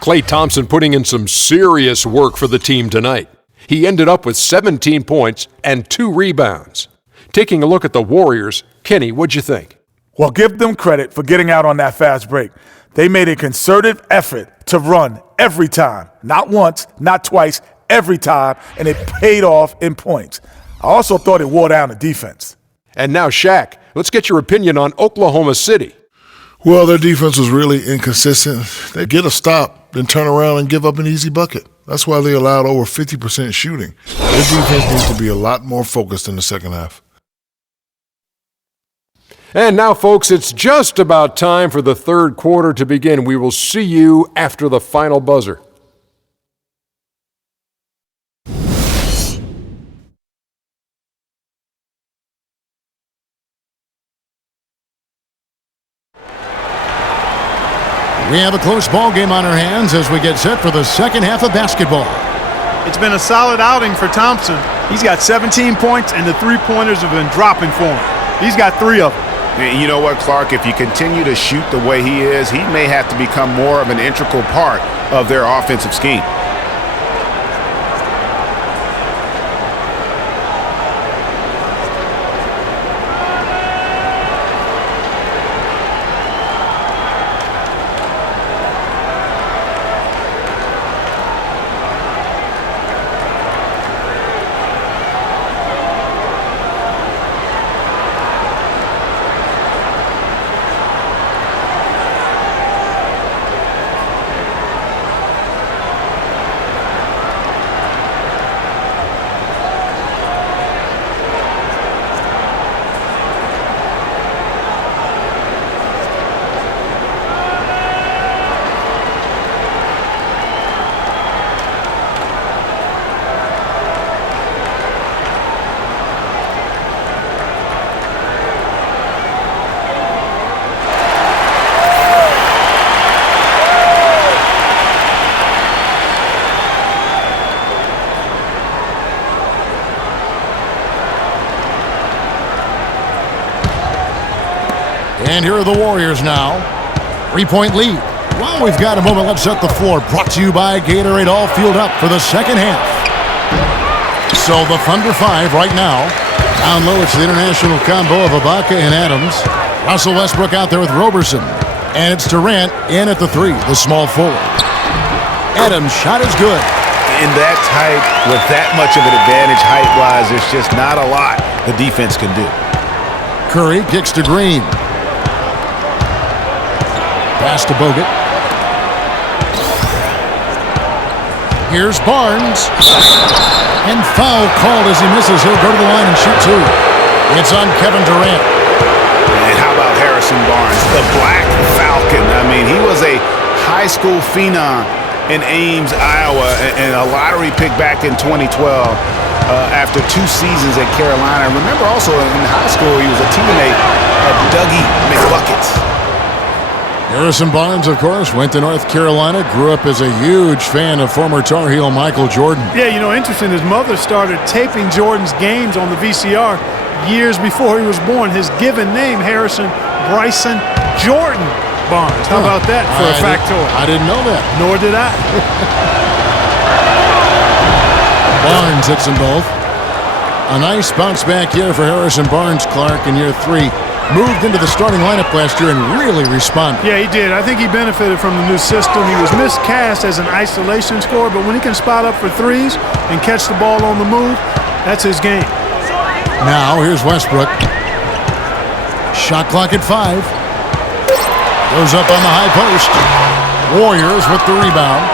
Klay Thompson putting in some serious work for the team tonight. He ended up with 17 points and 2 rebounds. Taking a look at the Warriors, Kenny, what'd you think? Well, give them credit for getting out on that fast break. They made a concerted effort to run every time. Not once, not twice, every time, and it paid off in points. I also thought it wore down the defense. And now, Shaq, let's get your opinion on Oklahoma City. Well, their defense was really inconsistent. They get a stop, then turn around and give up an easy bucket. That's why they allowed over 50% shooting. Their defense needs to be a lot more focused in the second half. And now, folks, it's just about time for the third quarter to begin. We will see you after the final buzzer. We have a close ball game on our hands as we get set for the second half of basketball. It's been a solid outing for Thompson. He's got 17 points, and the three-pointers have been dropping for him. He's got 3 of them. You know what, Clark? If you continue to shoot the way he is, he may have to become more of an integral part of their offensive scheme. And here are the Warriors now. 3-point lead. Well, we've got a moment left set the floor. Brought to you by Gatorade All Field Up for the second half. So the Thunder 5 right now. Down low, it's the international combo of Ibaka and Adams. Russell Westbrook out there with Roberson. And it's Durant in at the 3, the small forward. Adams' shot is good. in that type, with that much of an advantage height-wise, there's just not a lot the defense can do. Curry kicks to Green. Pass to Bogut. Here's Barnes. And foul called as he misses. He'll go to the line and shoot two. It's on Kevin Durant. And how about Harrison Barnes, the Black Falcon? I mean, he was a high school phenom in Ames, Iowa, and a lottery pick back in 2012 after 2 seasons at Carolina. I remember also in high school he was a teammate of Dougie McBuckets. Harrison Barnes, of course, went to North Carolina, grew up as a huge fan of former Tar Heel Michael Jordan. Yeah, you know, interesting, his mother started taping Jordan's games on the VCR years before he was born. His given name, Harrison Bryson Jordan Barnes. How about that for a factoid? I didn't know that. Nor did I. Barnes hits them both. A nice bounce back here for Harrison Barnes, Clark, in year 3. Moved into the starting lineup last year and really responded. Yeah, he did. I think he benefited from the new system. He was miscast as an isolation scorer, but when he can spot up for threes and catch the ball on the move, that's his game. Now, here's Westbrook. Shot clock at 5. Goes up on the high post. Warriors with the rebound.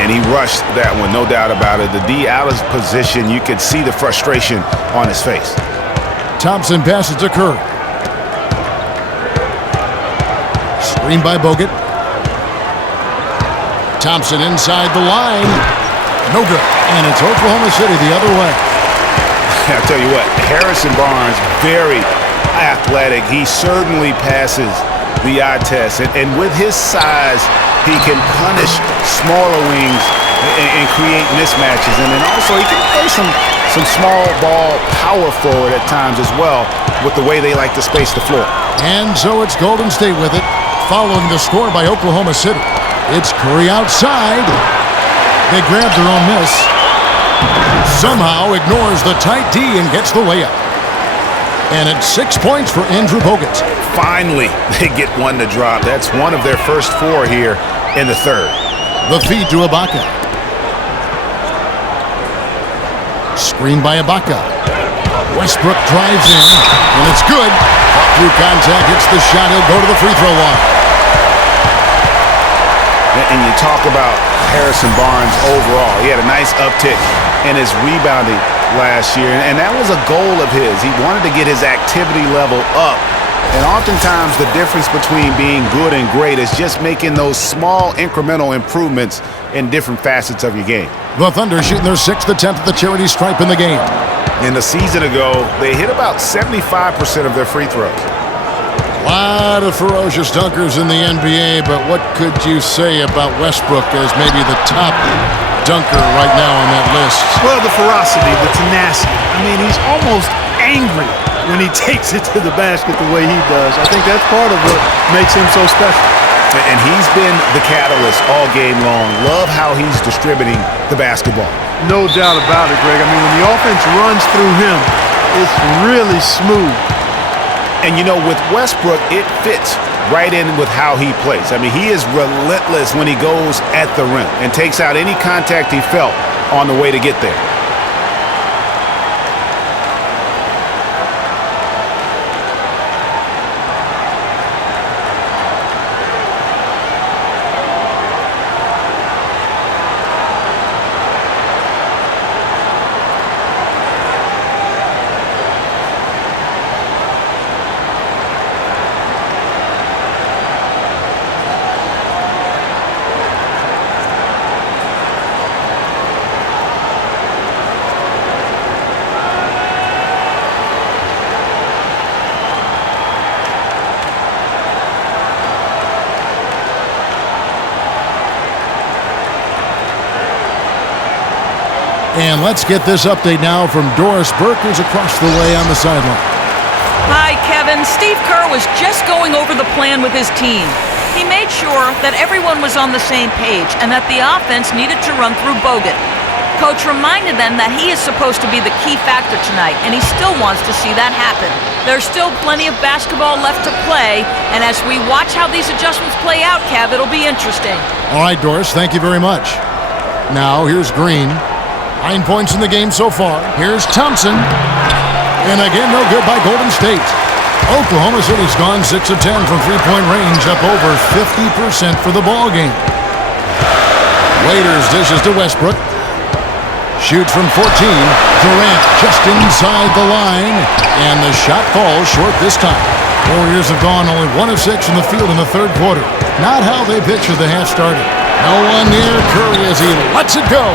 And he rushed that one, no doubt about it. The D out of position, you could see the frustration on his face. Thompson passes to Curry. Screen by Bogut. Thompson inside the line. No good. And it's Oklahoma City the other way. I'll tell you what, Harrison Barnes, very athletic. He certainly passes the eye test. And with his size, he can punish smaller wings and create mismatches. And then also he can play some small ball power forward at times as well with the way they like to space the floor. And so it's Golden State with it, following the score by Oklahoma City. It's Curry outside. They grab their own miss. Somehow ignores the tight D and gets the layup. And it's 6 points for Andrew Bogut. Finally, they get one to drop. That's one of their first 4 here in the third. The feed to Ibaka. Screen by Ibaka. Westbrook drives in, and it's good. Up through contact, hits the shot. He'll go to the free throw line. And you talk about Harrison Barnes overall. He had a nice uptick in his rebounding last year, and that was a goal of his. He wanted to get his activity level up. And oftentimes the difference between being good and great is just making those small incremental improvements in different facets of your game. The Thunder shooting their 6th attempt at the charity stripe in the game. In the season ago, they hit about 75% of their free throws. A lot of ferocious dunkers in the NBA, but what could you say about Westbrook as maybe the top dunker right now on that list? Well, the ferocity, the tenacity. I mean, he's almost angry when he takes it to the basket the way he does. I think that's part of what makes him so special. And he's been the catalyst all game long. Love how he's distributing the basketball. No doubt about it, Greg. I mean, when the offense runs through him, it's really smooth. And, you know, with Westbrook, it fits right in with how he plays. I mean, he is relentless when he goes at the rim and takes out any contact he felt on the way to get there. And let's get this update now from Doris Burke, who's across the way on the sideline. Hi, Kevin. Steve Kerr was just going over the plan with his team. He made sure that everyone was on the same page and that the offense needed to run through Bogut. Coach reminded them that he is supposed to be the key factor tonight, and he still wants to see that happen. There's still plenty of basketball left to play, and as we watch how these adjustments play out, Kev, it'll be interesting. All right, Doris, thank you very much. Now here's Green. 9 points in the game so far. Here's Thompson. And again, no good by Golden State. Oklahoma City's gone 6 of 10 from three-point range, up over 50% for the ball game. Waiters dishes to Westbrook. Shoots from 14. Durant just inside the line. And the shot falls short this time. Warriors have gone only 1 of 6 from the field in the third quarter. Not how they pictured the half started. No one near Curry as he lets it go.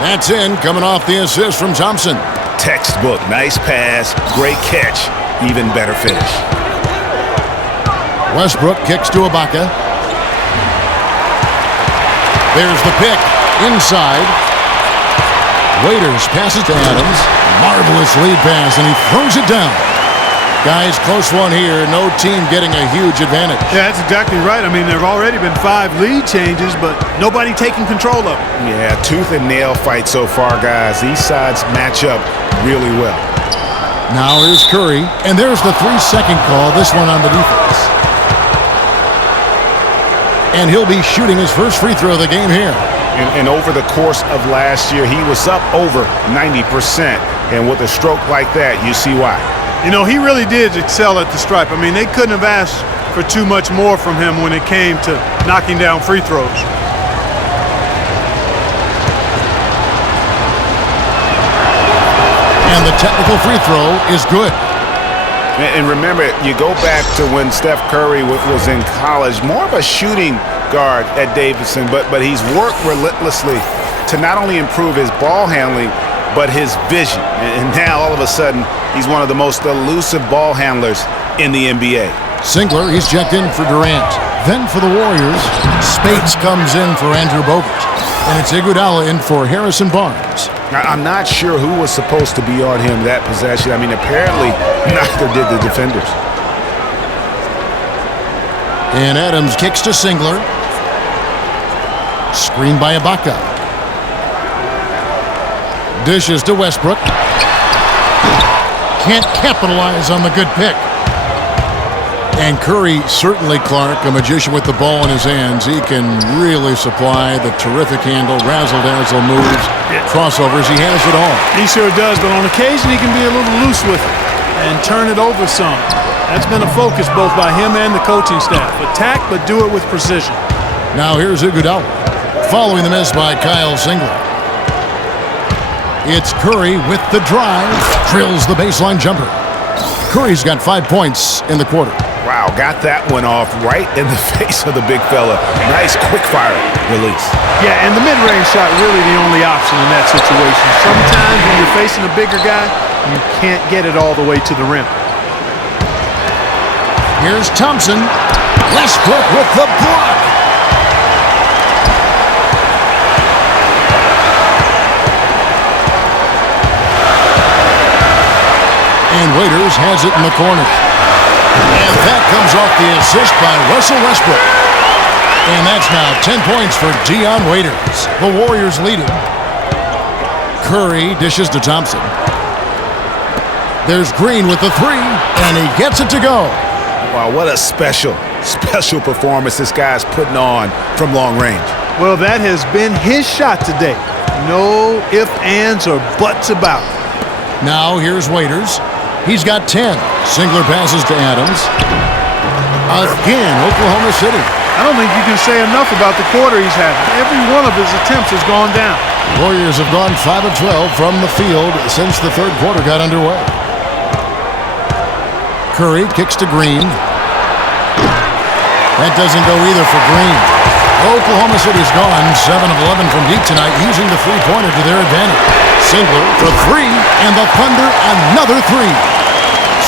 That's in, coming off the assist from Thompson. Textbook. Nice pass. Great catch. Even better finish. Westbrook kicks to Ibaka. There's the pick. Inside. Waiters passes to Adams. Marvelous lead pass, and he throws it down. Guys, close one here. No team getting a huge advantage. Yeah, that's exactly right. I mean, there have already been 5 lead changes, but nobody taking control of it. Yeah, tooth and nail fight so far, guys. These sides match up really well. Now here's Curry, and there's the 3-second call, this one on the defense. And he'll be shooting his first free throw of the game here. And over the course of last year, he was up over 90%. And with a stroke like that, you see why. You know, he really did excel at the stripe. I mean, they couldn't have asked for too much more from him when it came to knocking down free throws. And the technical free throw is good. And remember, you go back to when Steph Curry was in college, more of a shooting guard at Davidson, but he's worked relentlessly to not only improve his ball handling, but his vision. And now, all of a sudden, he's one of the most elusive ball handlers in the NBA. Singler, he's checked in for Durant. Then for the Warriors, Spates comes in for Andrew Bogut. And it's Iguodala in for Harrison Barnes. I'm not sure who was supposed to be on him that possession. I mean, apparently, neither did the defenders. And Adams kicks to Singler. Screen by Ibaka. Dishes to Westbrook. Can't capitalize on the good pick. And Curry, certainly, Clark, a magician with the ball in his hands. He can really supply the terrific handle, razzle-dazzle moves, crossovers. He has it all. He sure does, but on occasion he can be a little loose with it and turn it over some. That's been a focus both by him and the coaching staff. Attack, but do it with precision. Now here's Iguodala, following the miss by Kyle Singler. It's Curry with the drive, drills the baseline jumper. Curry's got 5 points in the quarter. Wow, got that one off right in the face of the big fella. Nice quick-fire release. Yeah, and the mid-range shot really the only option in that situation. Sometimes when you're facing a bigger guy, you can't get it all the way to the rim. Here's Thompson. Westbrook with the block. And Waiters has it in the corner. And that comes off the assist by Russell Westbrook. And that's now 10 points for Dion Waiters. The Warriors leading. Curry dishes to Thompson. There's Green with the 3, and he gets it to go. Wow, what a special performance this guy's putting on from long range. Well, that has been his shot today. No ifs, ands, or buts about it. Now here's Waiters. He's got 10. Singler passes to Adams. Again, Oklahoma City. I don't think you can say enough about the quarter he's had. Every one of his attempts has gone down. Warriors have gone 5 of 12 from the field since the third quarter got underway. Curry kicks to Green. That doesn't go either for Green. Oklahoma City's gone 7 of 11 from deep tonight, using the three-pointer to their advantage. Singler for 3, and the Thunder another 3.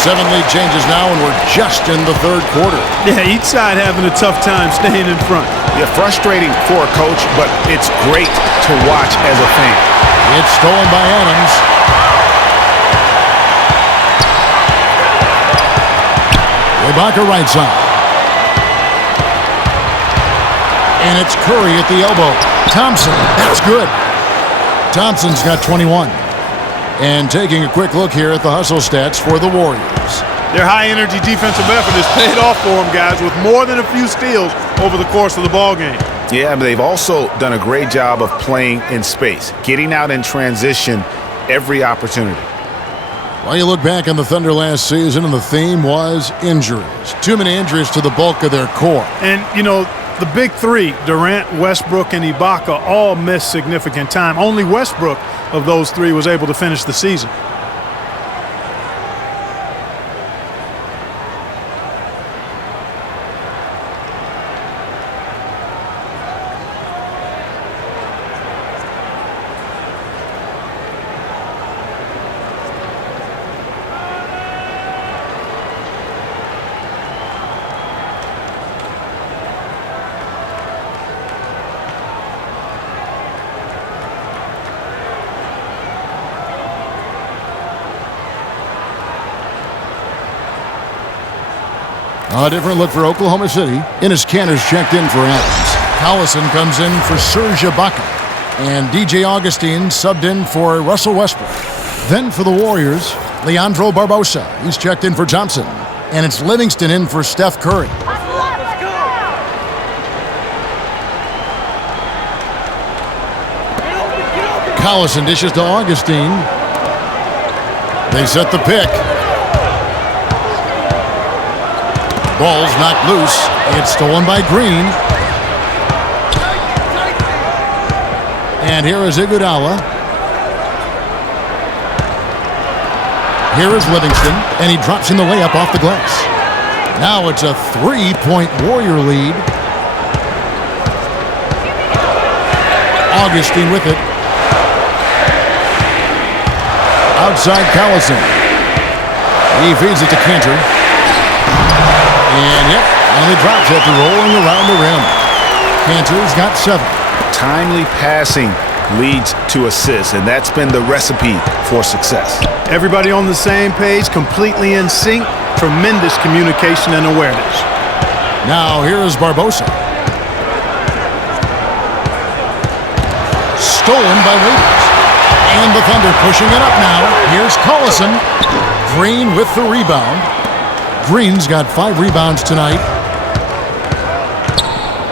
7 lead changes now, and we're just in the third quarter. Yeah, each side having a tough time staying in front. Yeah, frustrating for a coach, but it's great to watch as a fan. It's stolen by Adams. Ibaka right side. And it's Curry at the elbow. Thompson, that's good. Thompson's got 21. And taking a quick look here at the hustle stats for the Warriors. Their high-energy defensive effort has paid off for them, guys, with more than a few steals over the course of the ballgame. Yeah, but they've also done a great job of playing in space, getting out in transition every opportunity. Well, you look back on the Thunder last season, and the theme was injuries. Too many injuries to the bulk of their core. And, you know, the big three, Durant, Westbrook, and Ibaka, all missed significant time. Only Westbrook of those three was able to finish the season. A different look for Oklahoma City. Enes Kanter's checked in for Adams. Collison comes in for Serge Ibaka. And DJ Augustine subbed in for Russell Westbrook. Then for the Warriors, Leandro Barbosa. He's checked in for Thompson. And it's Livingston in for Steph Curry. Collison dishes to Augustine. They set the pick. Ball's knocked loose. It's stolen by Green. And here is Iguodala. Here is Livingston, and he drops in the layup off the glass. Now it's a 3-point Warrior lead. Augustine with it. Outside Collison. He feeds it to Kanter. And yep, only drops after rolling around the rim. Kanter's got 7. Timely passing leads to assists, and that's been the recipe for success. Everybody on the same page, completely in sync. Tremendous communication and awareness. Now here is Barbosa. Stolen by Waiters. And the Thunder pushing it up now. Here's Collison. Green with the rebound. Green's got 5 rebounds tonight.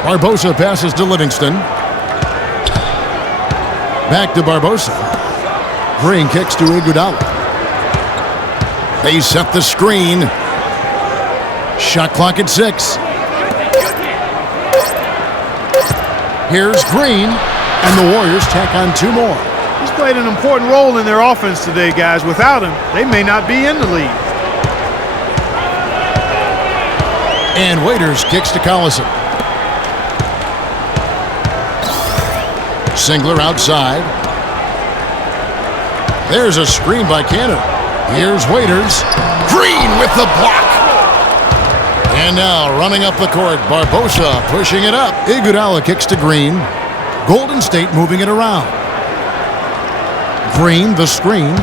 Barbosa passes to Livingston. Back to Barbosa. Green kicks to Iguodala. They set the screen. Shot clock at 6. Here's Green, and the Warriors tack on 2 more. He's played an important role in their offense today, guys. Without him, they may not be in the lead. And Waiters kicks to Collison. Singler outside. There's a screen by Kanter. Here's Waiters. Green with the block. And now running up the court, Barbosa pushing it up. Iguodala kicks to Green. Golden State moving it around. Green, the screen.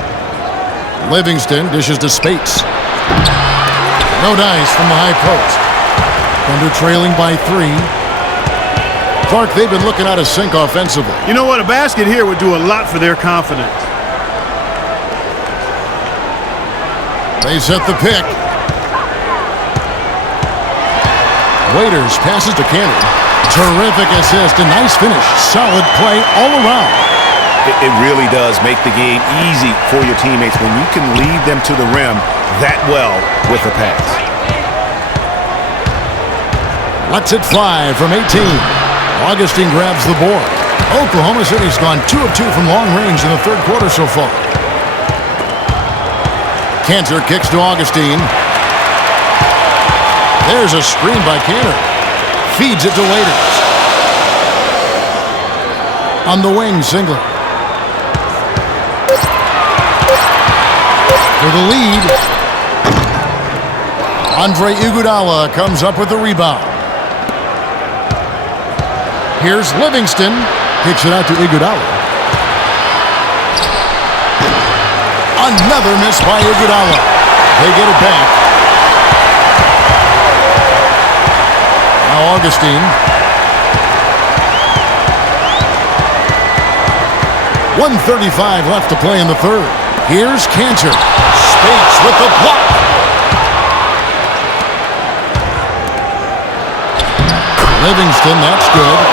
Livingston dishes to Spates. No dice from the high post. Thunder trailing by 3. Clark, they've been looking out of sync offensively. You know what? A basket here would do a lot for their confidence. They set the pick. Waiters passes to Kanter. Terrific assist, a nice finish. Solid play all around. It really does make the game easy for your teammates when you can lead them to the rim that well with a pass. Lets it fly from 18. Augustine grabs the board. Oklahoma City's gone 2 of 2 from long range in the 3rd quarter so far. Kanter kicks to Augustine. There's a screen by Kanter. Feeds it to Waiters. On the wing, Singler. For the lead. Andre Iguodala comes up with the rebound. Here's Livingston. Kicks it out to Iguodala. Another miss by Iguodala. They get it back. Now Augustine. 1:35 left to play in the 3rd. Here's Kanter. Spates with the block. Livingston, that's good.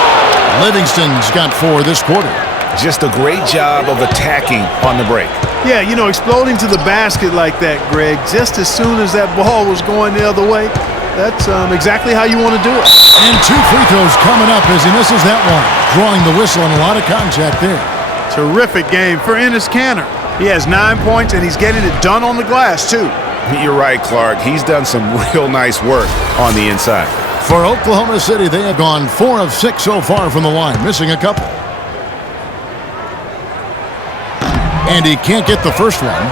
Livingston's got 4 this quarter. Just a great job of attacking on the break. Yeah, you know, exploding to the basket like that, Greg, just as soon as that ball was going the other way, that's exactly how you want to do it. And 2 free throws coming up as he misses that one. Drawing the whistle and a lot of contact there. Terrific game for Enes Kanter. He has 9 points, and he's getting it done on the glass, too. You're right, Clark. He's done some real nice work on the inside. For Oklahoma City, they have gone 4 of 6 so far from the line, missing a couple. And he can't get the first one.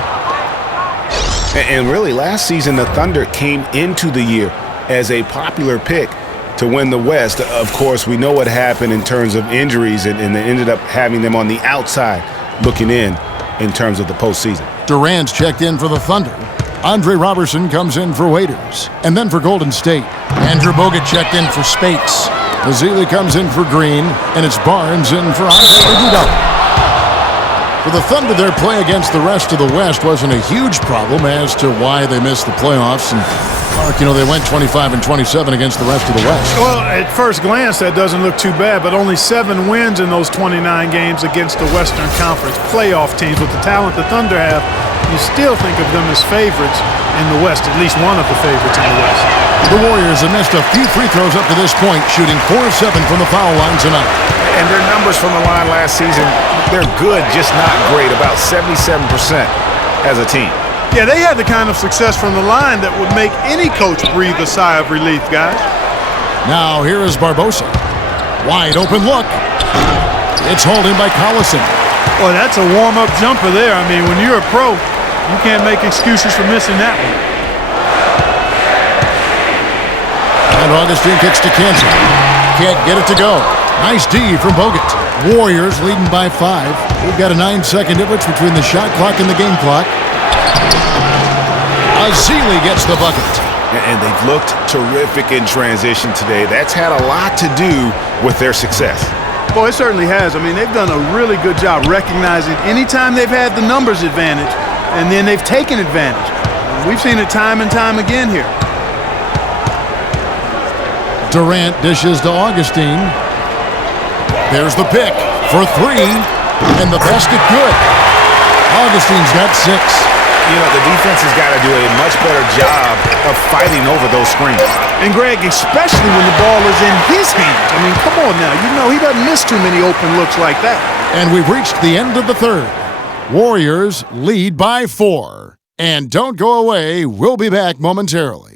And really, last season, the Thunder came into the year as a popular pick to win the West. Of course, we know what happened in terms of injuries, and they ended up having them on the outside looking in terms of the postseason. Durant's checked in for the Thunder. Andre Robertson comes in for Waiters. And then for Golden State, Andrew Bogut checked in for Spates. Ezeli comes in for Green, and it's Barnes in for Andre Iguodala. For the Thunder, their play against the rest of the West wasn't a huge problem as to why they missed the playoffs. And Mark, you know, they went 25 and 27 against the rest of the West. Well, at first glance, that doesn't look too bad, but only 7 wins in those 29 games against the Western Conference playoff teams. With the talent the Thunder have, you still think of them as favorites in the West, at least one of the favorites in the West. The Warriors have missed a few free throws up to this point, shooting 4 of 7 from the foul line tonight. And their numbers from the line last season, they're good, just not great, about 77% as a team. Yeah, they had the kind of success from the line that would make any coach breathe a sigh of relief, guys. Now here is Barbosa. Wide open look. It's hauled in by Collison. Boy, that's a warm-up jumper there. I mean, when you're a pro, you can't make excuses for missing that one. And Augustine kicks to Kansas. Can't get it to go. Nice D from Bogut. Warriors leading by 5. We've got a 9-second difference between the shot clock and the game clock. Ezeli gets the bucket. And they've looked terrific in transition today. That's had a lot to do with their success. Boy, it certainly has. I mean, they've done a really good job recognizing anytime they've had the numbers advantage, and then they've taken advantage. We've seen it time and time again here. Durant dishes to Augustine. There's the pick for 3, and the basket good. Augustine's got 6. You know, the defense has got to do a much better job of fighting over those screens. And, Greg, especially when the ball is in his hands. I mean, come on now. You know he doesn't miss too many open looks like that. And we've reached the end of the third. Warriors lead by 4. And don't go away. We'll be back momentarily.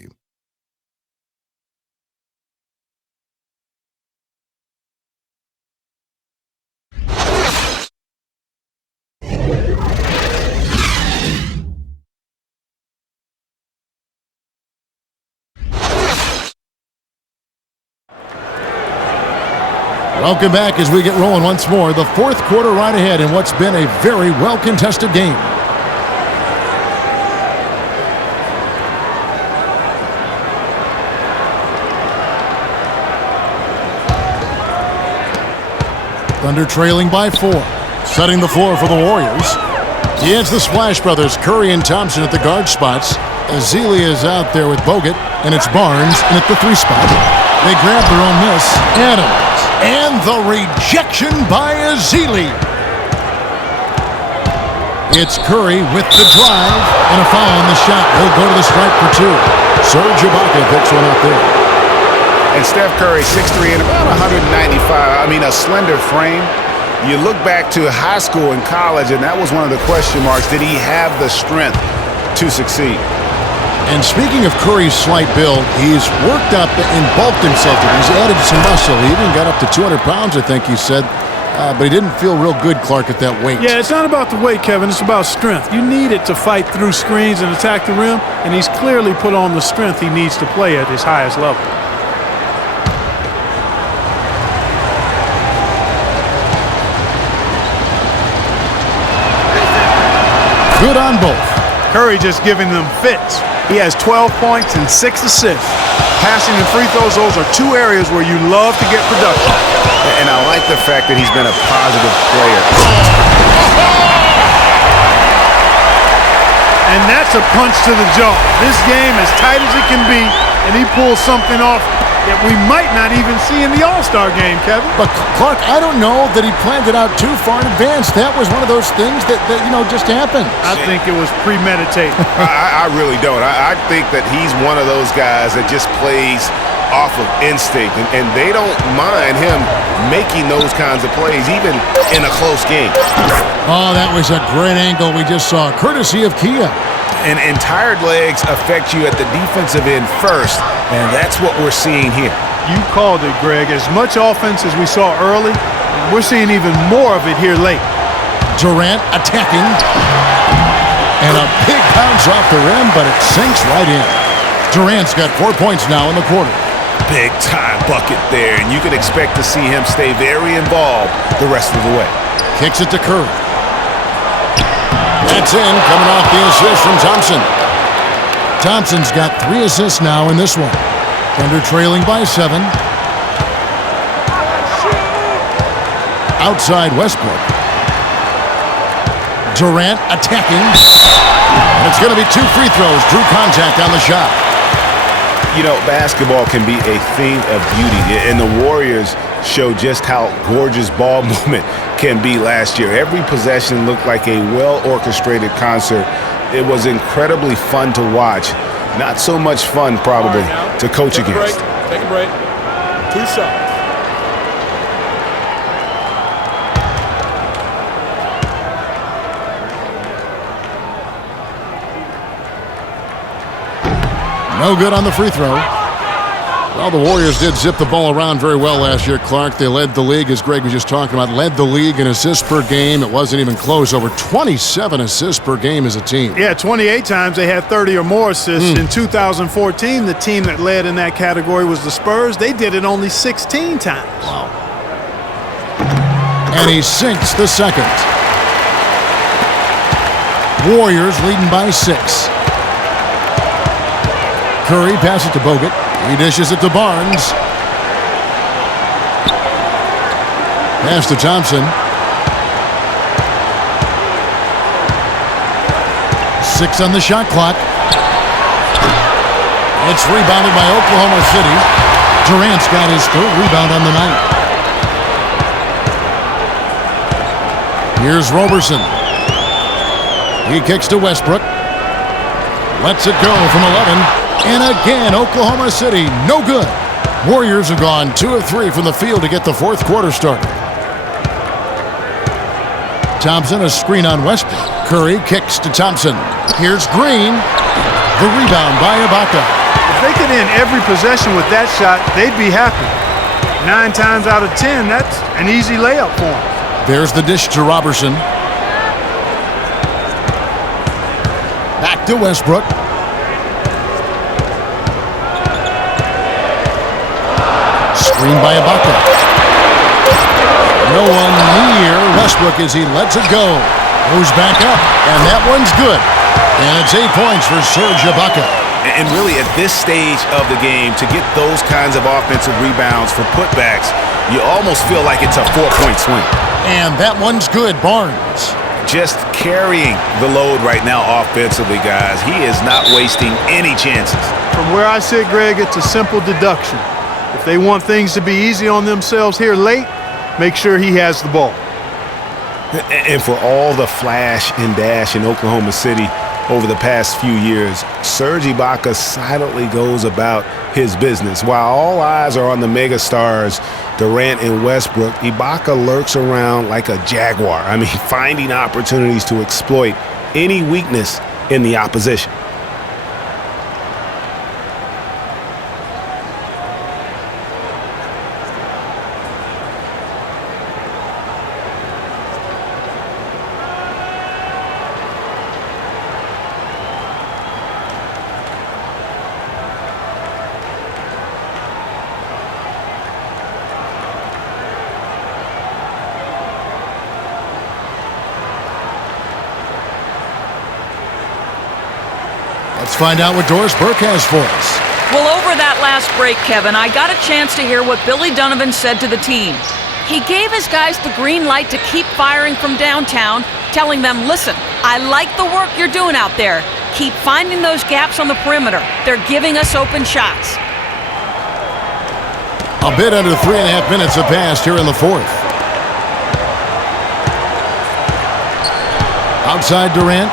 Welcome back as we get rolling once more. The fourth quarter right ahead in what's been a very well-contested game. Thunder trailing by 4. Setting the floor for the Warriors. It's the Splash Brothers, Curry and Thompson at the guard spots. Ezeli is out there with Bogut, and it's Barnes in at the 3 spot. They grab their own miss. Adams. And the rejection by Ezeli. It's Curry with the drive and a foul on the shot. He'll go to the stripe for 2. Serge Ibaka picks one up there. And Steph Curry, 6'3" and about 195. I mean, a slender frame. You look back to high school and college, and that was one of the question marks. Did he have the strength to succeed? And speaking of Curry's slight build, he's worked up and bulked himself. He's added some muscle. He even got up to 200 pounds, I think he said. But he didn't feel real good, Clark, at that weight. Yeah, it's not about the weight, Kevin. It's about strength. You need it to fight through screens and attack the rim, and he's clearly put on the strength he needs to play at his highest level. Good on both. Curry just giving them fits. He has 12 points and 6 assists. Passing and free throws, those are 2 areas where you love to get production. And I like the fact that he's been a positive player. And that's a punch to the jaw. This game as tight as it can be, and he pulls something off that we might not even see in the All-Star game, Kevin. But Clark, I don't know that he planned it out too far in advance. That was one of those things that just happened. I think it was premeditated. I really don't. I think that he's one of those guys that just plays off of instinct, and they don't mind him making those kinds of plays, even in a close game. Oh, that was a great angle we just saw, courtesy of Kia. And tired legs affect you at the defensive end first, and that's what we're seeing here. You called it, Greg. As much offense as we saw early, we're seeing even more of it here late. Durant attacking. And a big bounce off the rim, but it sinks right in. Durant's got 4 points now in the quarter. Big time bucket there, and you can expect to see him stay very involved the rest of the way. Kicks it to Curry. That's in, coming off the assist from Thompson. Thompson's got 3 assists now in this one. Thunder trailing by 7. Outside Westbrook. Durant attacking. And it's going to be 2 free throws. Drew contact on the shot. You know, basketball can be a thing of beauty, and the Warriors show just how gorgeous ball movement can be last year. Every possession looked like a well-orchestrated concert. It was incredibly fun to watch. Not so much fun, probably, to coach against. Take a break. 2 shots. No good on the free throw. Well, the Warriors did zip the ball around very well last year, Clark. They led the league, as Greg was just talking about, led the league in assists per game. It wasn't even close. Over 27 assists per game as a team. Yeah, 28 times they had 30 or more assists. In 2014, the team that led in that category was the Spurs. They did it only 16 times. Wow. And he sinks the second. Warriors leading by 6. Curry passes it to Bogut. He dishes it to Barnes. Pass to Thompson. 6 on the shot clock. It's rebounded by Oklahoma City. Durant's got his 3rd rebound on the night. Here's Roberson. He kicks to Westbrook. Lets it go from 11. And again, Oklahoma City, no good. Warriors have gone 2 of 3 from the field to get the 4th quarter started. Thompson, a screen on Westbrook. Curry kicks to Thompson. Here's Green. The rebound by Ibaka. If they could end every possession with that shot, they'd be happy. 9 times out of 10, that's an easy layup for them. There's the dish to Robertson. Back to Westbrook. Screen by Ibaka. No one near Westbrook as he lets it go. Goes back up, and that one's good. And it's 8 points for Serge Ibaka. And really, at this stage of the game, to get those kinds of offensive rebounds for putbacks, you almost feel like it's a 4-point swing. And that one's good, Barnes. Just carrying the load right now offensively, guys. He is not wasting any chances. From where I sit, Greg, it's a simple deduction. If they want things to be easy on themselves here late, make sure he has the ball. And for all the flash and dash in Oklahoma City over the past few years, Serge Ibaka silently goes about his business. While all eyes are on the megastars, Durant and Westbrook, Ibaka lurks around like a jaguar. I mean, finding opportunities to exploit any weakness in the opposition. Let's find out what Doris Burke has for us. Well, over that last break, Kevin, I got a chance to hear what Billy Donovan said to the team. He gave his guys the green light to keep firing from downtown, telling them, listen, I like the work you're doing out there. Keep finding those gaps on the perimeter. They're giving us open shots. A bit under 3.5 minutes have passed here in the fourth. Outside Durant.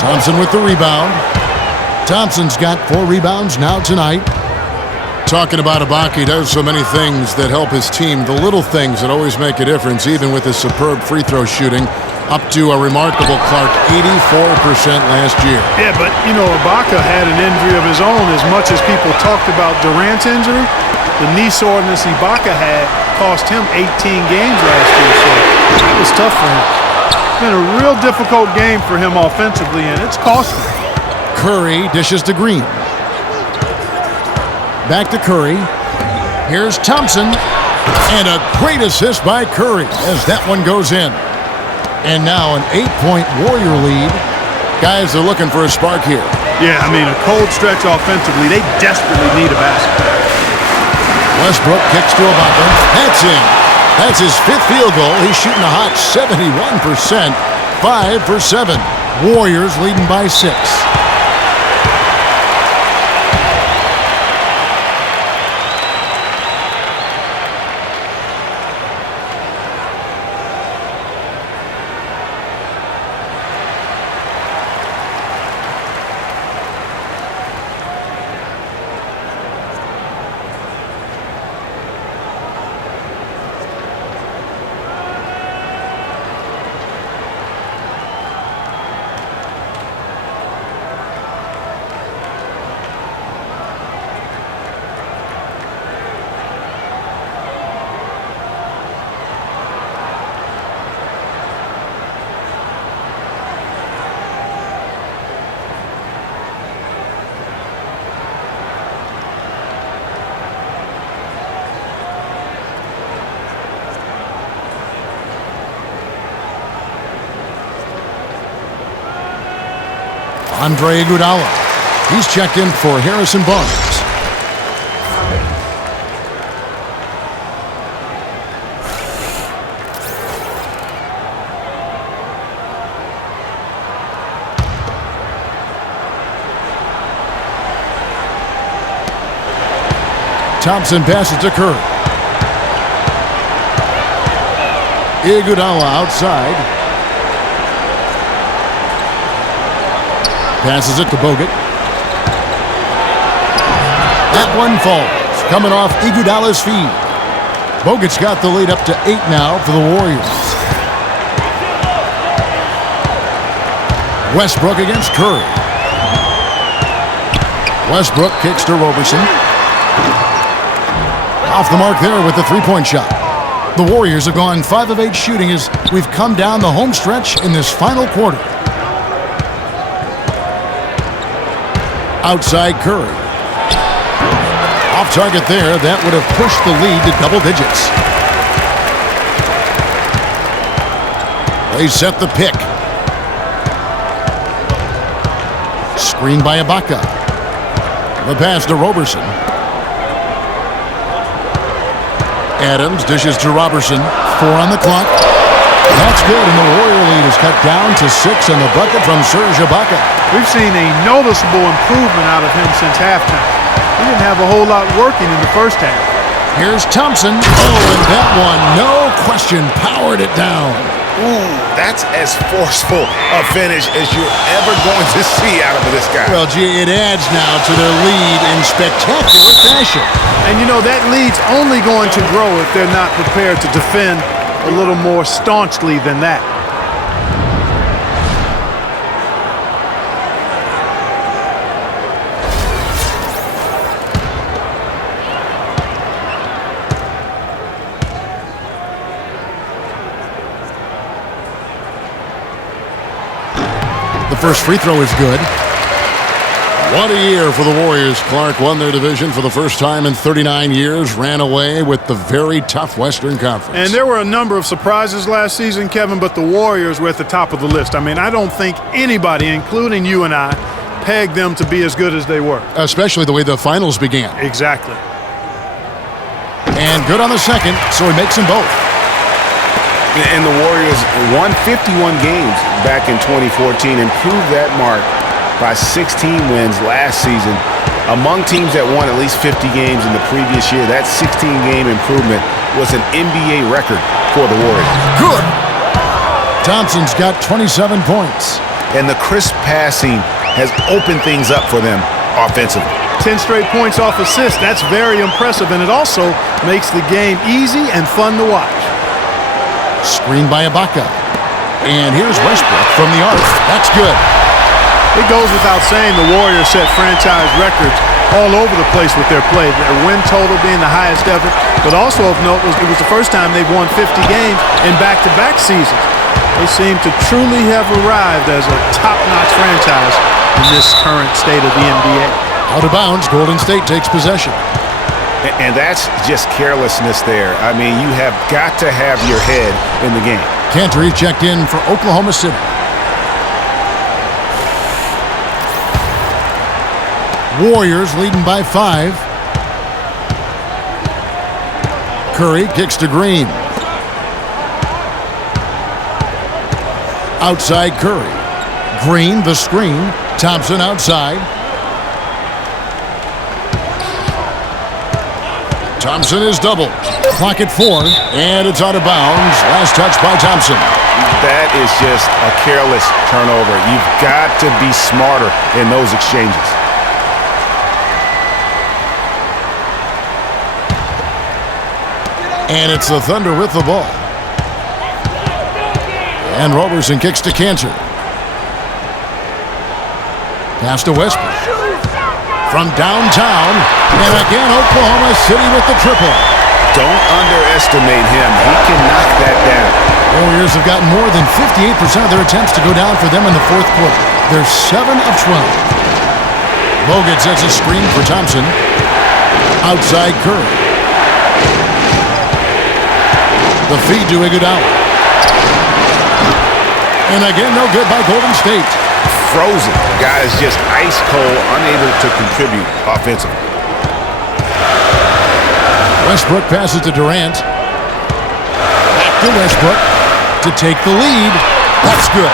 Thompson with the rebound. Thompson's got 4 rebounds now tonight. Talking about Ibaka, he does so many things that help his team. The little things that always make a difference, even with his superb free throw shooting. Up to a remarkable, Clark, 84% last year. Yeah, but, Ibaka had an injury of his own. As much as people talked about Durant's injury, the knee soreness Ibaka had cost him 18 games last year. So it was tough for him. It's been a real difficult game for him offensively, and it's costly. Curry dishes to Green. Back to Curry. Here's Thompson. And a great assist by Curry as that one goes in. And now an 8-point Warrior lead. Guys are looking for a spark here. Yeah, a cold stretch offensively. They desperately need a basket. Westbrook kicks to Ibaka. That's in. That's his 5th field goal. He's shooting a hot 71%. 5 for 7. Warriors leading by 6. Andre Iguodala. He's checked in for Harrison Barnes. Thompson passes to Curry. Iguodala outside. Passes it to Bogut. That one falls. Coming off Iguodala's feed. Bogut's got the lead up to 8 now for the Warriors. Westbrook against Curry. Westbrook kicks to Roberson. Off the mark there with the 3-point shot. The Warriors have gone 5 of 8 shooting as we've come down the home stretch in this final quarter. Outside Curry. Off target there. That would have pushed the lead to double digits. They set the pick. Screen by Ibaka. The pass to Roberson. Adams dishes to Roberson. 4 on the clock. That's good, and the Warrior lead is cut down to 6 on the bucket from Serge Ibaka. We've seen a noticeable improvement out of him since halftime. He didn't have a whole lot working in the first half. Here's Thompson. Oh, and that one, no question, powered it down. Ooh, that's as forceful a finish as you're ever going to see out of this guy. Well, gee, it adds now to their lead in spectacular fashion. And that lead's only going to grow if they're not prepared to defend a little more staunchly than that. The first free throw is good. What a year for the Warriors. Clark won their division for the first time in 39 years, ran away with the very tough Western Conference. And there were a number of surprises last season, Kevin, but the Warriors were at the top of the list. I don't think anybody, including you and I, pegged them to be as good as they were. Especially the way the finals began. Exactly. And good on the second, so he makes them both. And the Warriors won 51 games back in 2014, improved that mark by 16 wins last season. Among teams that won at least 50 games in the previous year, that 16-game improvement was an NBA record for the Warriors. Good. Thompson's got 27 points. And the crisp passing has opened things up for them offensively. 10 straight points off assists. That's very impressive, and it also makes the game easy and fun to watch. Screen by Ibaka. And here's Westbrook from the arc. That's good. It goes without saying the Warriors set franchise records all over the place with their play. Their win total being the highest ever, but also of note it was the first time they've won 50 games in back-to-back seasons. They seem to truly have arrived as a top-notch franchise in this current state of the NBA. Out of bounds, Golden State takes possession. And that's just carelessness there. I mean, you have got to have your head in the game. Cantor checked in for Oklahoma City. Warriors leading by 5. Curry kicks to Green. Outside Curry. Green, the screen. Thompson outside. Thompson is doubled. Clock at 4, and it's out of bounds. Last touch by Thompson. That is just a careless turnover. You've got to be smarter in those exchanges. And it's the Thunder with the ball. And Roberson kicks to Cantor. Pass to Westbrook. From downtown. And again, Oklahoma City with the triple. Don't underestimate him. He can knock that down. Warriors have gotten more than 58% of their attempts to go down for them in the fourth quarter. They're 7 of 12. Bogut sets a screen for Thompson. Outside Curry. The feed to Iguodala. And again, no good by Golden State. Frozen. The guy is just ice cold, unable to contribute offensively. Westbrook passes to Durant. Back to Westbrook to take the lead. That's good.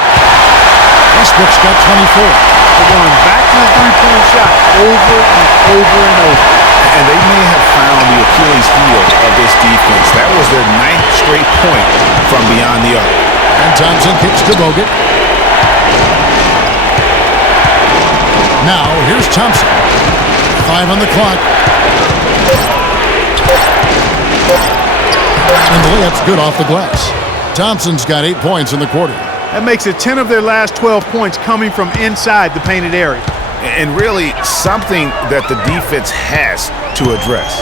Westbrook's got 24. They're going back to the three-point shot over and over and over. And they may have found the Achilles heel of this defense. That was their 9th straight point from beyond the arc. And Thompson kicks to Bogut. Now, here's Thompson. 5 on the clock. And the layup's good off the glass. Thompson's got 8 points in the quarter. That makes it 10 of their last 12 points coming from inside the painted area. And really something that the defense has to address.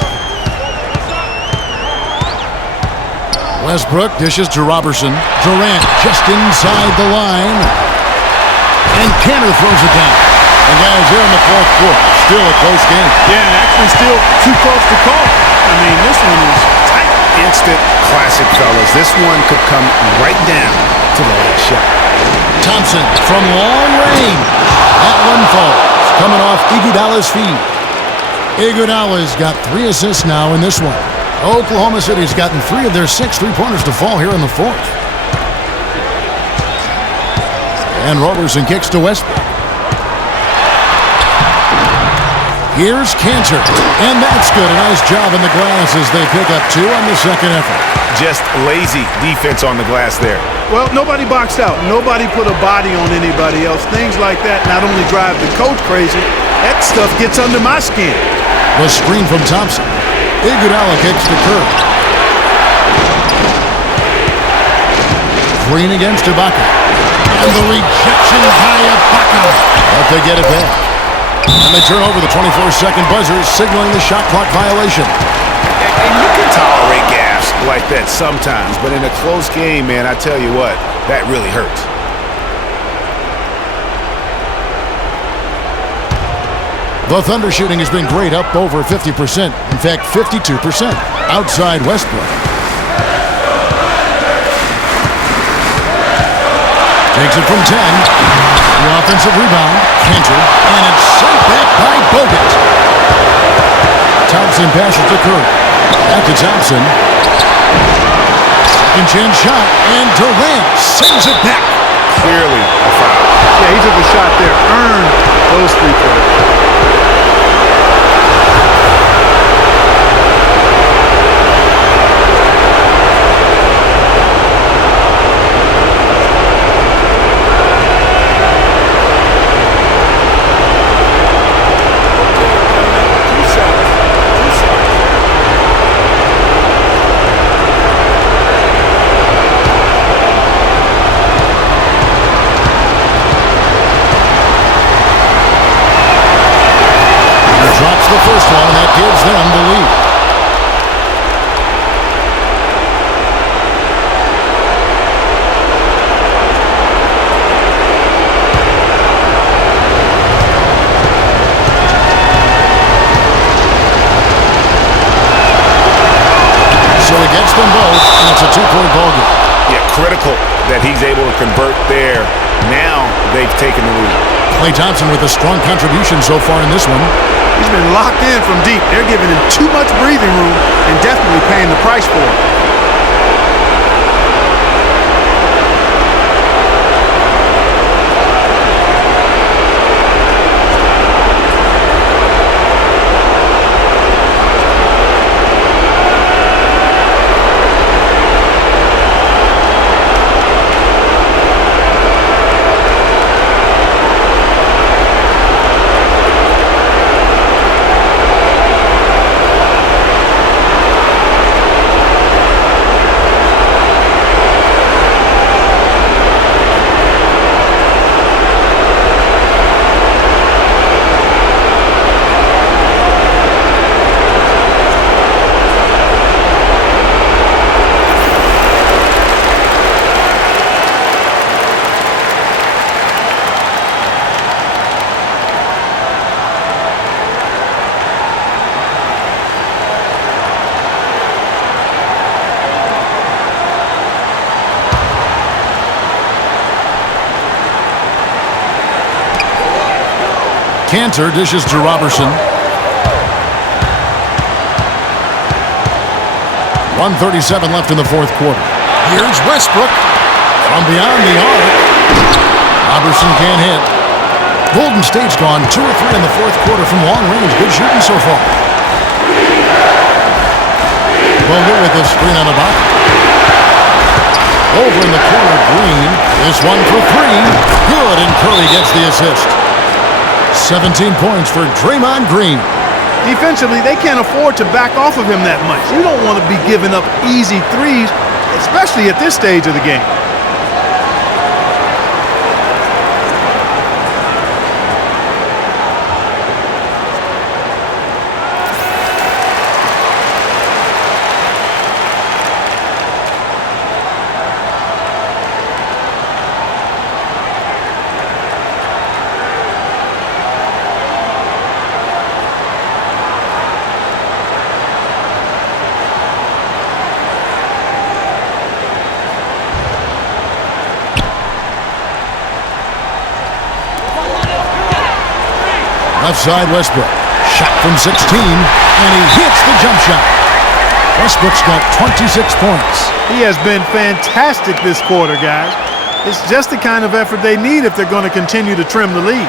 Westbrook dishes to Roberson. Durant just inside the line. And Cantor throws it down. And guys, here in the fourth quarter, still a close game. Yeah, and actually still too close to call. I mean, this one is tight. Instant classic, fellas. This one could come right down to the last shot. Thompson from long range. That one falls. Coming off Iguodala's feed. Iguodala's got 3 assists now in this one. Oklahoma City's gotten 3 of their 6 three-pointers to fall here in the fourth. And Roberson kicks to Westbrook. Here's Cantor. And that's good. A nice job in the glass as they pick up 2 on the second effort. Just lazy defense on the glass there. Well, nobody boxed out. Nobody put a body on anybody else. Things like that not only drive the coach crazy, that stuff gets under my skin. The screen from Thompson. Iguodala kicks to Curry. Green against Ibaka. And the rejection by Ibaka. But they get it back. And they turn over the 24-second buzzer, signaling the shot clock violation. And you can tolerate gaffes like that sometimes, but in a close game, man, I tell you what, that really hurts. The Thunder shooting has been great, up over 50%. In fact, 52%. Outside Westbrook. Takes it from 10. The offensive rebound. Cantor. And it's sent back by Bogut. Thompson passes to Curry. Back to Thompson. Second chance shot. And Durant sends it back. Clearly a foul. Yeah, he took a shot there. Earned this free throw. The first one, and that gives them the lead. So he gets them both, and it's a two-point ball game. Yeah, critical that he's able to convert there. Now they've taken the lead. Klay Thompson with a strong contribution so far in this one. He's been locked in from deep. They're giving him too much breathing room and definitely paying the price for it. Cantor dishes to Robertson. 1:37 left in the fourth quarter. Here's Westbrook from beyond the arc. Robertson can't hit. Golden State's gone 2 or 3 in the fourth quarter from long range. Good shooting so far. Bogut with the screen on the block. Over in the corner, Green. This one for 3. Good, and Curry gets the assist. 17 points for Draymond Green. Defensively, they can't afford to back off of him that much. You don't want to be giving up easy threes, especially at this stage of the game. Left side, Westbrook. Shot from 16, and he hits the jump shot. Westbrook's got 26 points. He has been fantastic this quarter, guys. It's just the kind of effort they need if they're going to continue to trim the lead.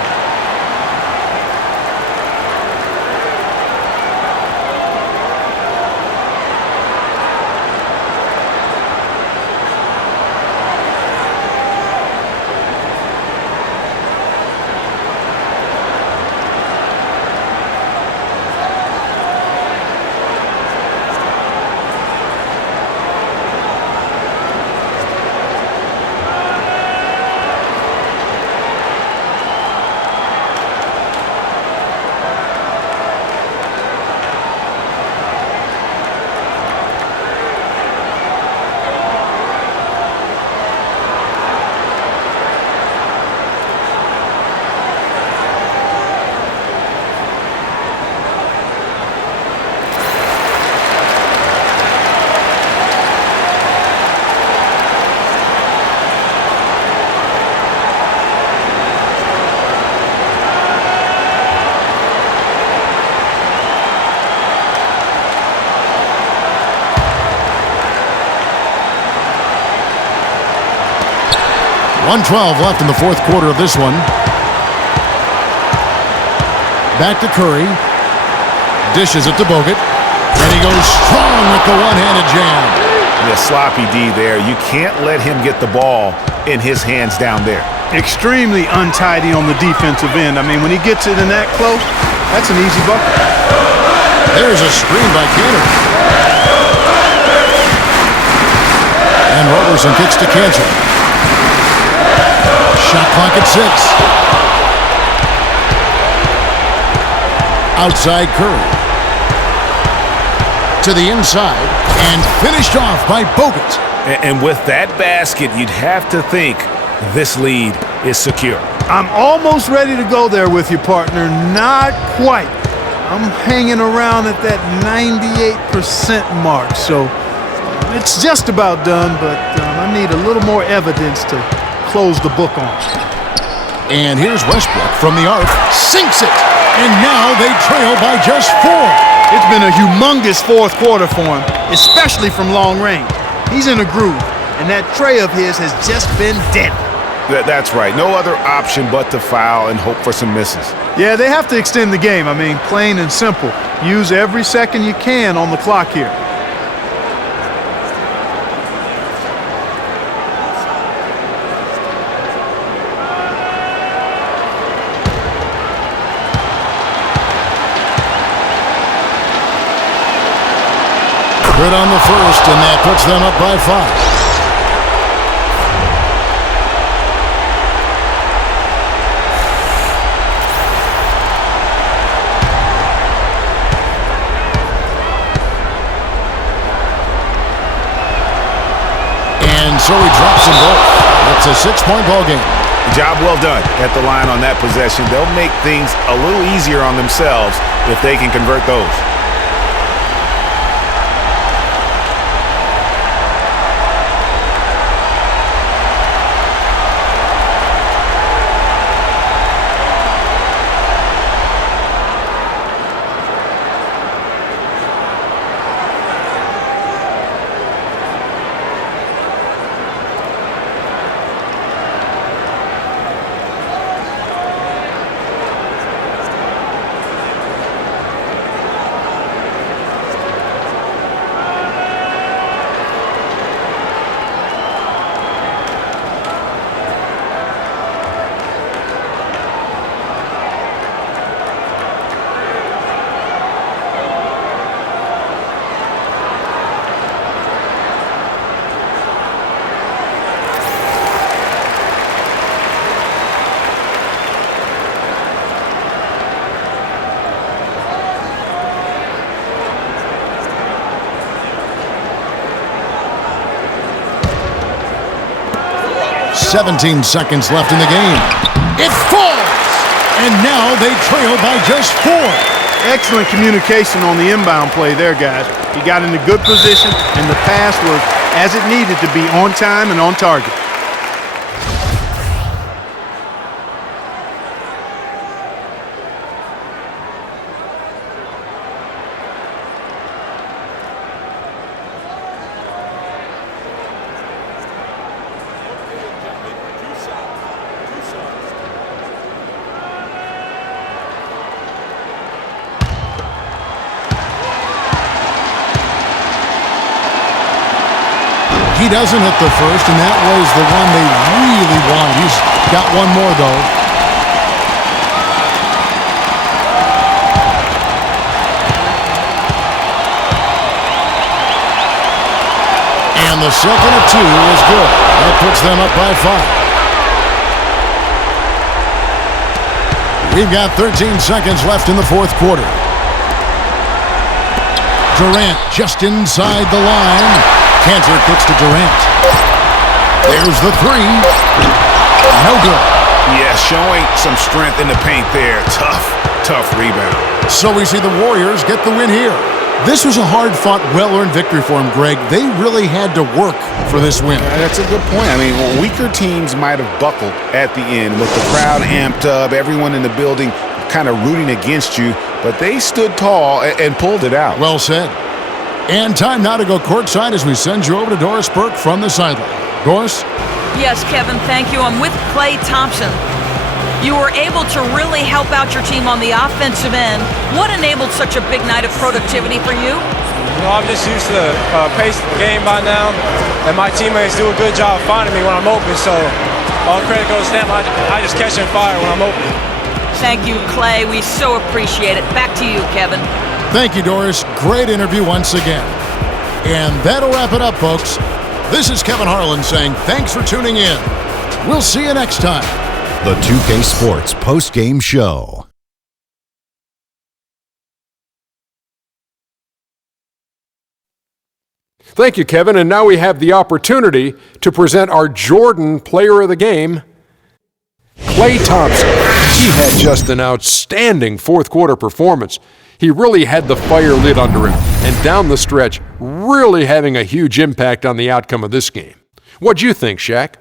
.112 left in the fourth quarter of this one. Back to Curry. Dishes it to Bogut. And he goes strong with the one-handed jam. The sloppy D there. You can't let him get the ball in his hands down there. Extremely untidy on the defensive end. I mean, when he gets it in that close, that's an easy bucket. There's a screen by Cantor. And Roberson kicks to cancel. Shot clock at 6. Outside Curry. To the inside. And finished off by Bogut. And with that basket, you'd have to think this lead is secure. I'm almost ready to go there with you, partner. Not quite. I'm hanging around at that 98% mark, so it's just about done, but I need a little more evidence to close the book on. And here's Westbrook from the arc. Sinks it. And now they trail by just 4. It's been a humongous fourth quarter for him, especially from long range. He's in a groove, and that tray of his has just been deadly. That's right. No other option but to foul and hope for some misses. Yeah, they have to extend the game. I mean, plain and simple. Use every second you can on the clock here. Good on the first, and that puts them up by 5. So he drops them both. It's a 6-point ball game. Job well done at the line on that possession. They'll make things a little easier on themselves if they can convert those. .17 seconds left in the game. It falls! And now they trail by just 4. Excellent communication on the inbound play there, guys. He got in a good position, and the pass was as it needed to be, on time and on target. He doesn't hit the first, and that was the one they really wanted. He's got one more, though. And the second of 2 is good. That puts them up by 5. We've got 13 seconds left in the fourth quarter. Durant just inside the line. Cantor kicks to Durant. There's the 3. No good. Yeah, showing some strength in the paint there. Tough rebound. So we see the Warriors get the win here. This was a hard-fought, well-earned victory for them, Greg. They really had to work for this win. That's a good point. I mean, weaker teams might have buckled at the end with the crowd amped up, everyone in the building kind of rooting against you, but they stood tall and pulled it out. Well said. And time now to go courtside as we send you over to Doris Burke from the sideline. Doris? Yes, Kevin, thank you. I'm with Klay Thompson. You were able to really help out your team on the offensive end. What enabled such a big night of productivity for you? You know, I'm just used to the pace of the game by now, and my teammates do a good job finding me when I'm open, so all credit goes to them. I just catch and fire when I'm open. Thank you, Clay. We so appreciate it. Back to you, Kevin. Thank you, Doris. Great interview once again. And that'll wrap it up, folks. This is Kevin Harlan saying thanks for tuning in. We'll see you next time. The 2K Sports Postgame Show. Thank you, Kevin. And now we have the opportunity to present our Jordan Player of the Game, Klay Thompson. He had just an outstanding fourth quarter performance. He really had the fire lit under him, and down the stretch, really having a huge impact on the outcome of this game. What'd you think, Shaq?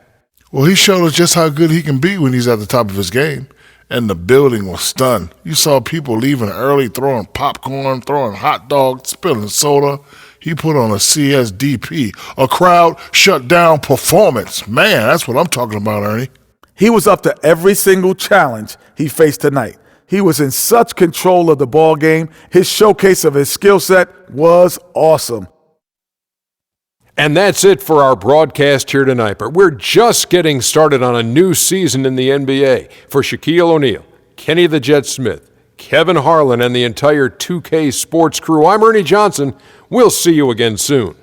Well, he showed us just how good he can be when he's at the top of his game. And the building was stunned. You saw people leaving early, throwing popcorn, throwing hot dogs, spilling soda. He put on a CSDP, a crowd shut down performance. Man, that's what I'm talking about, Ernie. He was up to every single challenge he faced tonight. He was in such control of the ball game. His showcase of his skill set was awesome. And that's it for our broadcast here tonight. But we're just getting started on a new season in the NBA. For Shaquille O'Neal, Kenny the Jet Smith, Kevin Harlan, and the entire 2K Sports crew, I'm Ernie Johnson. We'll see you again soon.